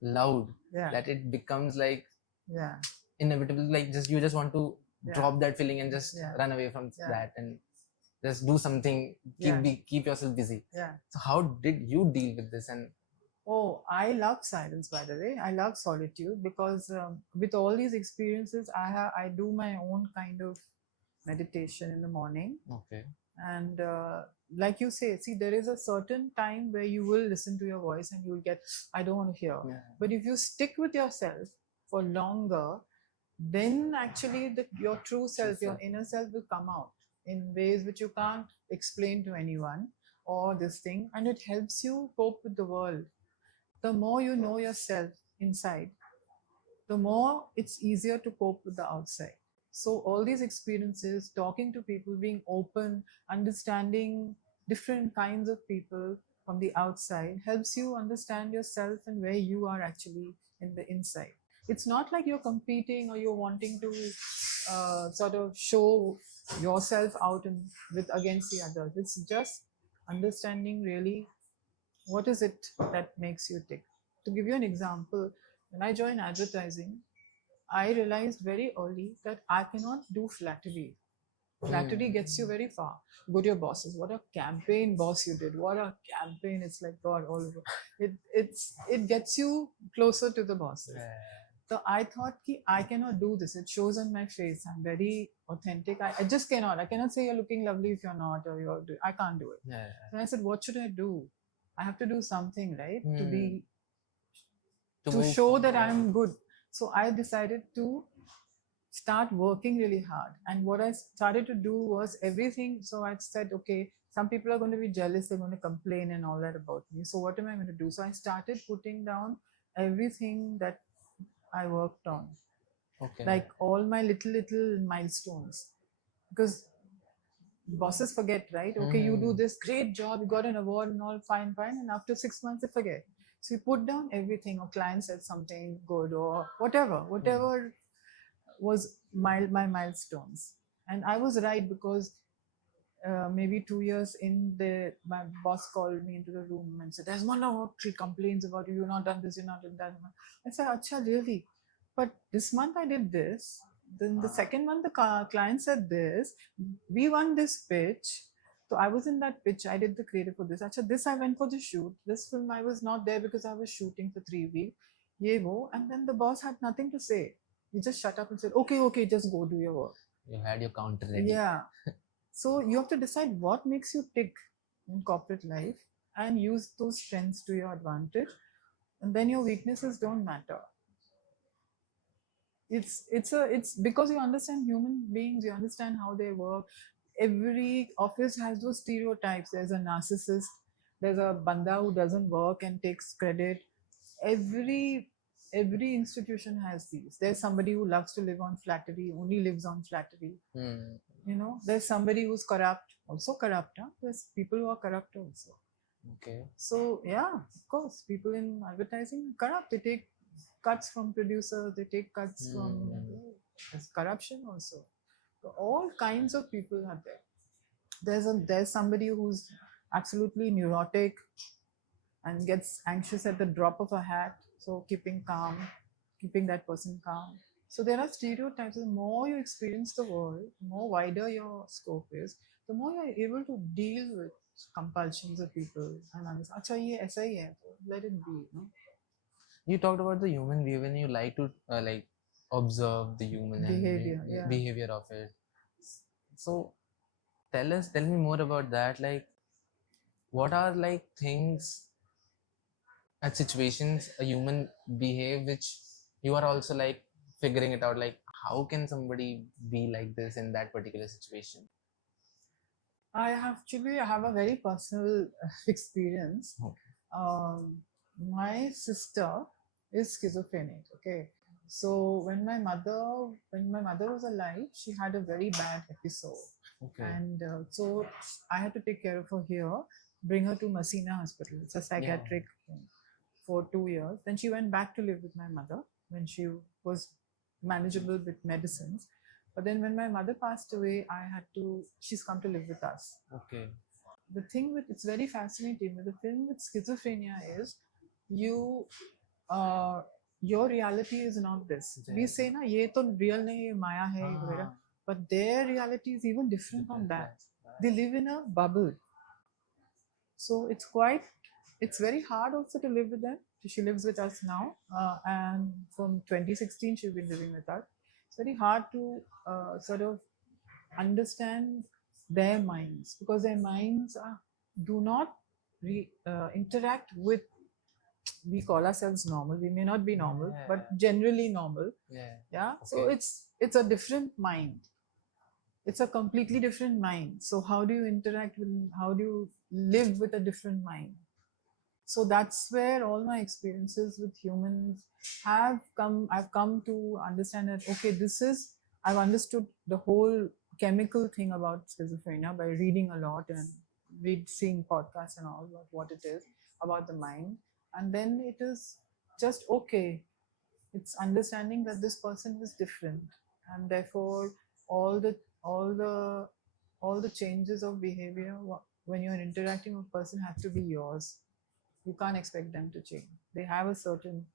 loud Yeah. that it becomes like Yeah. inevitable, like you just want to Yeah. drop that feeling and just Yeah. run away from Yeah. that and just do something, Yeah. keep yourself busy. Yeah. So how did you deal with this? And Oh, I love silence, by the way. I love solitude because with all these experiences, I do my own kind of meditation in the morning. okay, And like you say, see, there is a certain time where you will listen to your voice and you'll get, I don't want to hear. yeah, But if you stick with yourself for longer, then actually your true self, your inner self will come out in ways which you can't explain to anyone or this thing. And it helps you cope with the world. The more you know yourself inside, the more it's easier to cope with the outside. So all these experiences, talking to people, being open, understanding different kinds of people from the outside helps you understand yourself and where you are actually in the inside. It's not like you're competing or you're wanting to sort of show yourself out with against the others. It's just understanding really what is it that makes you tick. To give you an example, when I joined advertising, I realized very early that I cannot do flattery. Flattery gets you very far. Go to your bosses. What a campaign, boss, you did. What a campaign. It's like God all over. It gets you closer to the bosses. yeah. So I thought I cannot do this. It shows on my face. I'm very authentic. I just cannot. I cannot say you're looking lovely if you're not, or I can't do it. Yeah. And I said, what should I do? I have to do something, right? To To show that I'm good. So I decided to start working really hard. And what I started to do was everything. So I said, okay, some people are going to be jealous, they're going to complain and all that about me. So what am I going to do? So I started putting down everything that I worked on. Okay. Like all my little milestones. Because bosses forget, right? Okay, you do this, great job, you got an award and all, fine. And after 6 months, they forget. So you put down everything, or client said something good, or whatever was my milestones. And I was right, because maybe 2 years in, my boss called me into the room and said, there's one or three complaints about you, you're not done this, you're not done that. I said, Acha, really? But this month I did this. Then the second month, the client said this. We won this pitch. So I was in that pitch. I did the creative for this. Acha, this I went for the shoot. This film I was not there because I was shooting for 3 weeks. And then the boss had nothing to say. He just shut up and said, okay, just go do your work. You had your counter ready. Yeah. So you have to decide what makes you tick in corporate life and use those strengths to your advantage. And then your weaknesses don't matter. It's because you understand human beings, you understand how they work. Every office has those stereotypes. There's a narcissist, there's a banda who doesn't work and takes credit. Every institution has these. There's somebody who loves to live on flattery, only lives on flattery. There's somebody who's corrupt, also corrupt. There's people who are corrupt also. Okay. So yeah, of course, people in advertising corrupt. They take cuts from producers, they take cuts from, there's corruption also. So all kinds of people are there. There's somebody who's absolutely neurotic and gets anxious at the drop of a hat. So keeping that person calm. So there are stereotypes. The more you experience the world, the more wider your scope is, the more you're able to deal with compulsions of people and understand. Acha, ye aisa hi hai, let it be. No? You talked about the human view when you like to observe the human behavior, and behavior of it. So tell me more about that. Like, what are like things at situations a human behave which you are also like figuring it out, like how can somebody be like this in that particular situation? I have a very personal experience. Okay. My sister is schizophrenic. Okay, so when my mother was alive, she had a very bad episode, Okay. and so I had to take care of her here, bring her to Masina Hospital. It's a psychiatric thing, for 2 years. Then she went back to live with my mother when she was manageable with medicines. But then when my mother passed away, she's come to live with us. Okay. The thing with, it's very fascinating, but the thing with schizophrenia is you, uh, your reality is not this. We say, na, ye to real nahi, ye maya hai, वगैरह. But their reality is even different from that. They live in a bubble. So it's very hard also to live with them. She lives with us now, and from 2016 she's been living with us. It's very hard to sort of understand their minds, because their minds do not interact with, we call ourselves normal, we may not be normal, but generally normal. Yeah. Okay. So it's a different mind, it's a completely different mind. So how do you interact with, how do you live with a different mind? So that's where all my experiences with humans I've come to understand that, okay, I've understood the whole chemical thing about schizophrenia by reading a lot and seeing podcasts and all about what it is about the mind. And then it is just, okay, it's understanding that this person is different, and therefore all the all the all the changes of behavior when you're interacting with a person have to be yours. You can't expect them to change. They have a certain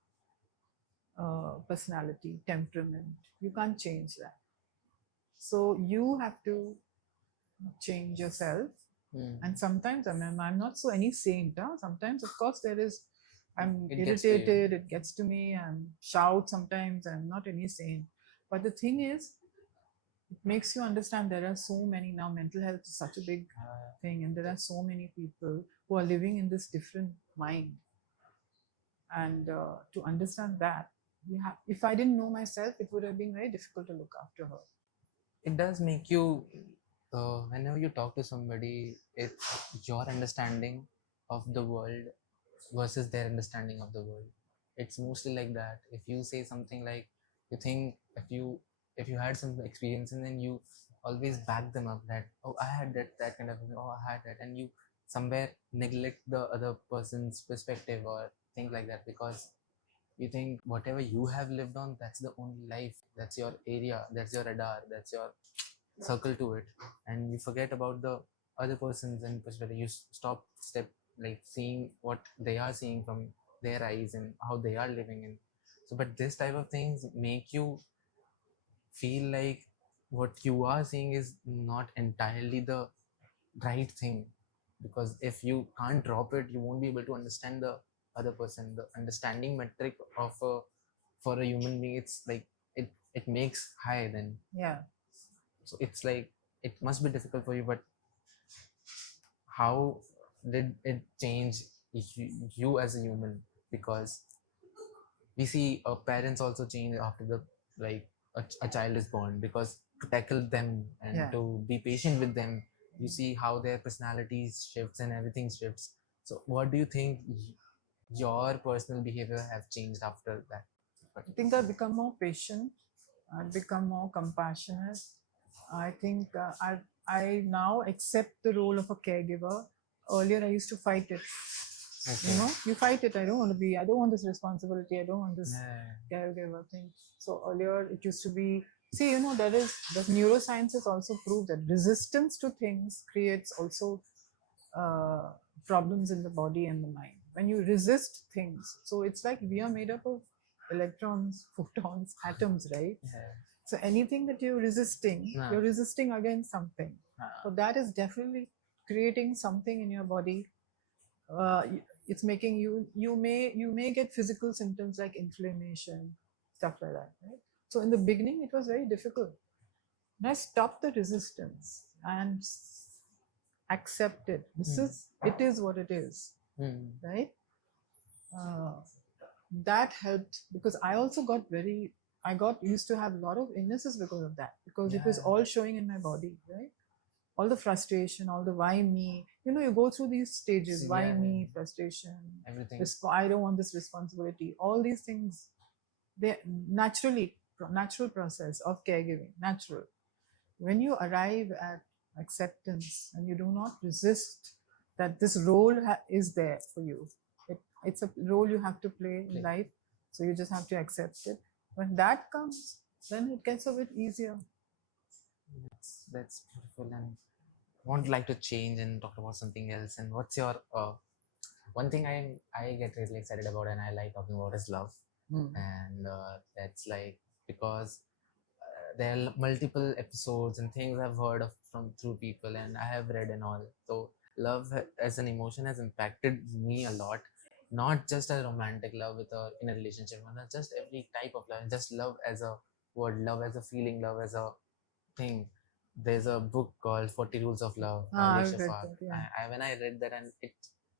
personality, temperament. You can't change that. So you have to change yourself. And sometimes, I mean, I'm not so any saint. Huh? Sometimes, of course, I'm irritated. It gets to me. I'm shout sometimes. I'm not any saint. But the thing is, it makes you understand there are so many now. Mental health is such a big thing, and there are so many people who are living in this different mind. And to understand that, if I didn't know myself, it would have been very difficult to look after her. It does make you, whenever you talk to somebody, it's your understanding of the world versus their understanding of the world. It's mostly like that. If you say something like, you think, if you had some experience and then you always back them up that, oh, I had that kind of thing, oh, I had that, and you somewhere neglect the other person's perspective or things like that, because you think whatever you have lived on, that's the only life, that's your area, that's your radar, that's your circle to it, and you forget about the other person's and perspective. You step like seeing what they are seeing from their eyes and how they are living in. So but this type of things make you feel like what you are seeing is not entirely the right thing, because if you can't drop it, you won't be able to understand the other person. The understanding metric of for a human being, it's like it makes high then. Yeah. So it's like it must be difficult for you, but how did it change you as a human? Because we see parents also change after the like a child is born, because to tackle them and to be patient with them, you see how their personalities shifts and everything shifts. So what do you think your personal behavior have changed after that? I think I've become more patient. I've become more compassionate. I think I now accept the role of a caregiver. Earlier, I used to fight it. Okay. You know, you fight it. I don't want this responsibility. I don't want this caregiver thing. So earlier, it used to be, see, you know, the neuroscience has also proved that resistance to things creates also problems in the body and the mind. When you resist things, so it's like we are made up of electrons, photons, atoms, right? So anything that you're resisting against something. So that is definitely creating something in your body. It's making you may get physical symptoms like inflammation, stuff like that, right? So in the beginning, it was very difficult. And I stopped the resistance and accept it. It is what it is, right? That helped because I also I got used to have a lot of illnesses because of that, because it was all showing in my body, right? All the frustration, all the why me, you go through these stages, why me, frustration, everything. I don't want this responsibility, all these things, they natural process of caregiving, natural. When you arrive at acceptance and you do not resist that this role is there for you, it's a role you have to play in life, so you just have to accept it. When that comes, then it gets a bit easier. That's beautiful. And I would like to change and talk about something else. And what's your one thing I get really excited about and I like talking about is love. And that's like because there are multiple episodes and things I've heard of from through people and I have read and all. So love as an emotion has impacted me a lot. Not just a romantic love in a relationship, not just every type of love, just love as a word, love as a feeling, love as a thing. There's a book called 40 Rules of Love by Alicia Farr. When I read that, and it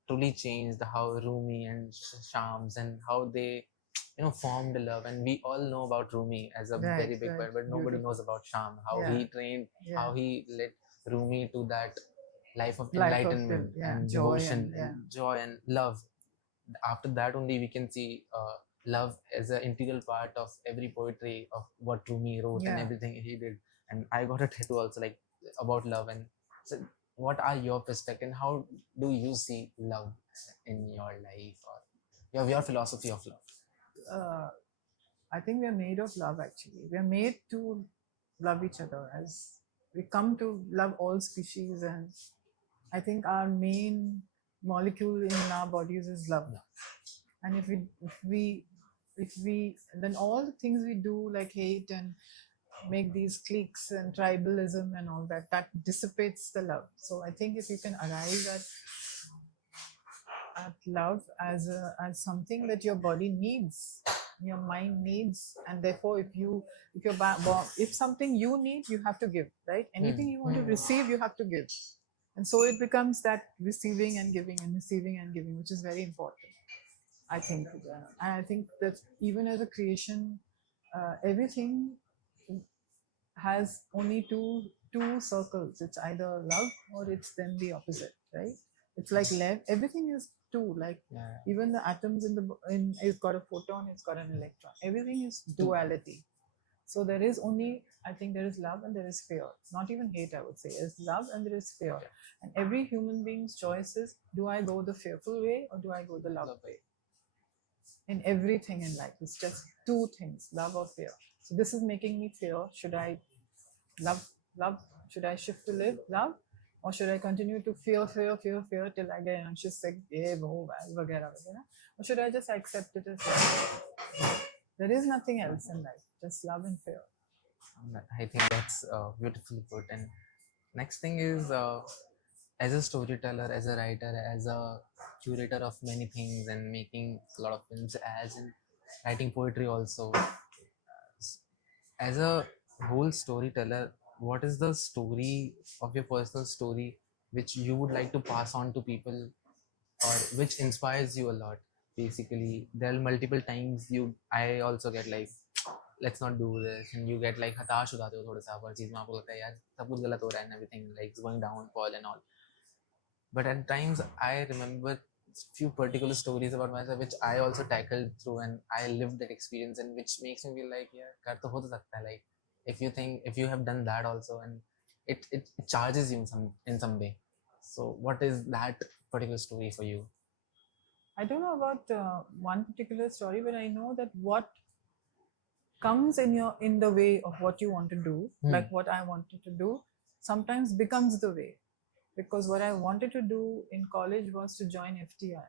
truly changed how Rumi and Shams and how they formed a love. And we all know about Rumi as a very big poet, but nobody knows about Sham, how he trained, how he led Rumi to that life of enlightenment and devotion and joy and love. After that only we can see love as an integral part of every poetry of what Rumi wrote and everything he did. And I got a tattoo also like about love. And so what are your perspective and how do you see love in your life or your philosophy of love? I think we are made of love. Actually, we are made to love each other, as we come to love all species. And I think our main molecule in our bodies is love. And if we then all the things we do, like hate and make these cliques and tribalism and all that dissipates the love. So I think if you can arrive at love as something that your body needs, your mind needs, and therefore if something you need, you have to give, right? Anything you want to receive, you have to give. And so it becomes that receiving and giving and receiving and giving, which is very important, I think. And I think that even as a creation, everything has only two circles. It's either love or it's then the opposite, right? It's like everything is two. Like even the atoms it's got a photon, it's got an electron. Everything is duality. So there is only, I think there is love and there is fear. Not even hate, I would say. There's love and there is fear. And every human being's choice is, do I go the fearful way or do I go the love way? In everything in life, it's just two things, love or fear. So this is making me fear. Should I love? Should I shift to love? Or should I continue to fear till I get anxious, like, or should I just accept it as love? There is nothing else in life, just love and fear. I think that's beautifully put. And next thing is, as a storyteller, as a writer, as a curator of many things and making a lot of films, as in writing poetry also, as a whole storyteller, what is the story of your personal story which you would like to pass on to people or which inspires you a lot? Basically, there are multiple times I also get like, let's not do this, and you get like hatash ho jate ho thoda sa har cheez mein, aapko lagta hai yaar sab kuch galat ho raha hai and everything like it's going downfall and all. But at times I remember few particular stories about myself which I also tackled through and I lived that experience, and which makes me feel like yeah, kar to ho to sakta hai, like if you have done that also, and it charges you in some way. So what is that particular story for you? I don't know about one particular story, but I know that what comes in the way of what you want to do, like what I wanted to do, sometimes becomes the way. Because what I wanted to do in college was to join FTI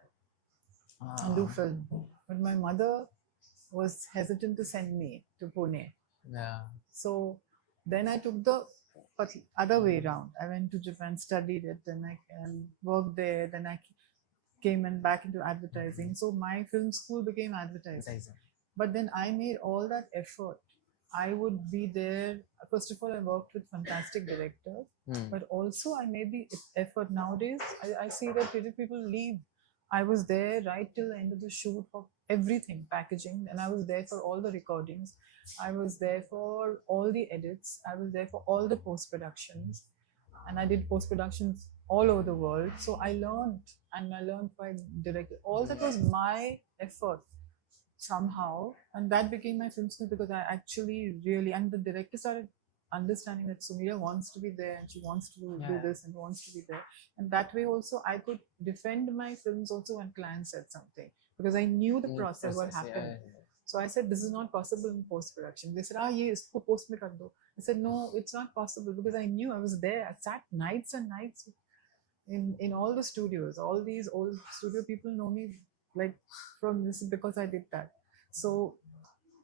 and do film. But my mother was hesitant to send me to Pune. Yeah. So then I took the other way around. I went to Japan, studied it, then I worked there, then I came and back into advertising. So my film school became advertising. But then I made all that effort I would be there. First of all, I worked with fantastic directors, but also I made the effort. Nowadays, I see that people leave. I was there right till the end of the shoot for everything, packaging, and I was there for all the recordings. I was there for all the edits. I was there for all the post productions, and I did post productions all over the world. So I learned, and I learned by directly. All that was my effort somehow, and that became my film school because I actually really, and the director started understanding that Sumira wants to be there and she wants to do this and wants to be there, and that way also I could defend my films also when clients said something because I knew the process what happened. So I said, this is not possible in post production. They said, ye isko post mein kar do. I said, no, it's not possible because I knew. I was there. I sat nights and nights in all the studios. All these old studio people know me like from this because I did that. So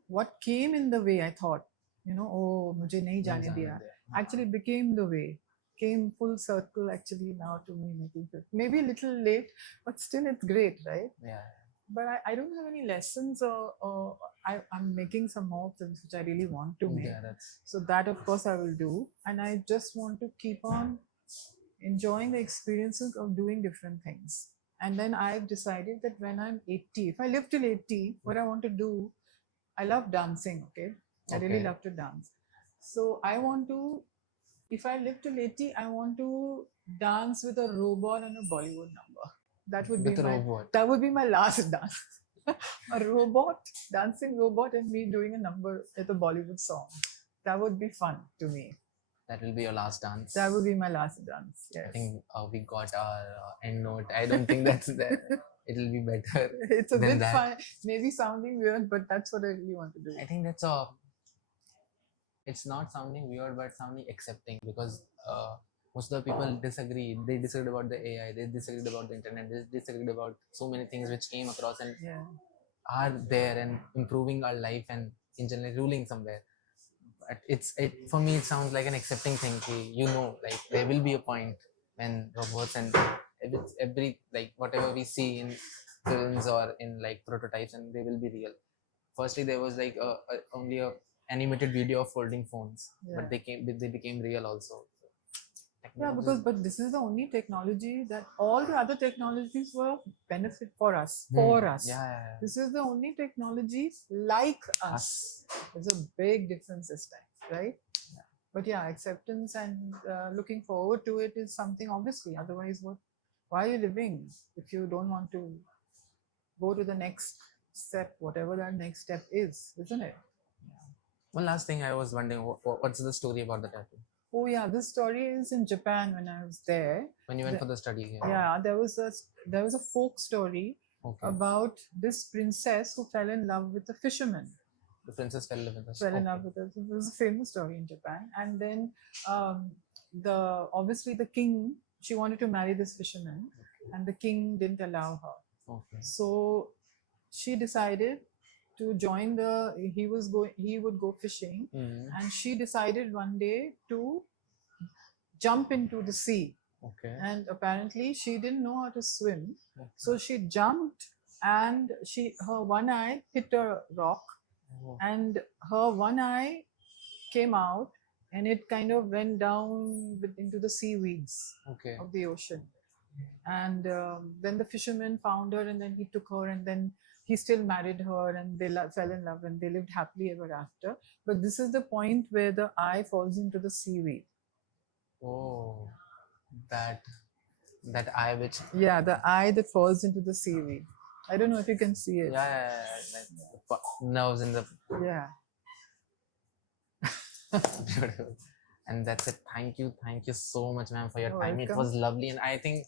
what came in the way, I thought, oh, mujhe nahi jaane diya, actually became the way, came full circle actually now to me making film. Maybe a little late, but still it's great, right? Yeah. But I don't have any lessons, or I'm making some more films which I really want to make. Yeah, so that of course I will do, and I just want to keep on enjoying the experiences of doing different things. And then I've decided that when I'm 80, if I live till 80, what I want to do, I love dancing, okay? I really love to dance. So I want to, if I live till 80, I want to dance with a robot and a Bollywood number. That would be my last dance. A robot, dancing robot, and me doing a number with a Bollywood song. That would be fun to me. That will be your last dance. That will be my last dance. Yes. I think we got our end note. I don't think that's that. It'll be better. It's a bit fun, maybe sounding weird, but that's what I really want to do. I think that's it's not sounding weird, but sounding accepting, because most of the people disagree. They disagreed about the AI. They disagreed about the internet. They disagreed about so many things which came across and are there and improving our life and in general ruling somewhere. But for me it sounds like an accepting thing. Like there will be a point when robots and every like whatever we see in films or in like prototypes, and they will be real. Firstly, there was like only a animated video of folding phones, but they became real also. Yeah, but this is the only technology that all the other technologies were benefit for us. Yeah. This is the only technology like us. There's a big difference this time, right? Yeah. But yeah, acceptance and looking forward to it is something obviously. Otherwise, why are you living if you don't want to go to the next step, whatever that next step is, isn't it? Yeah. One last thing I was wondering, what's the story about the tattoo? Oh yeah, this story is in Japan when I was there. When you went for the study here? Yeah, there was a folk story about this princess who fell in love with a fisherman. The princess fell in love with us. Fell in love with us. It was a famous story in Japan. And then obviously the king, she wanted to marry this fisherman, and the king didn't allow her. So she decided to join he would go fishing, and she decided one day to jump into the sea. And apparently she didn't know how to swim, so she jumped, and her one eye hit a rock, and her one eye came out, and it kind of went down into the seaweeds of the ocean. And then the fisherman found her, and then he took her, and then he still married her, and they fell in love, and they lived happily ever after. But this is the point where the eye falls into the seaweed. Oh, that eye which... Yeah, the eye that falls into the seaweed. I don't know if you can see it. Yeah. Like nerves in the... Yeah. Beautiful. And that's it. Thank you so much, ma'am, for your time. Welcome. It was lovely, and I think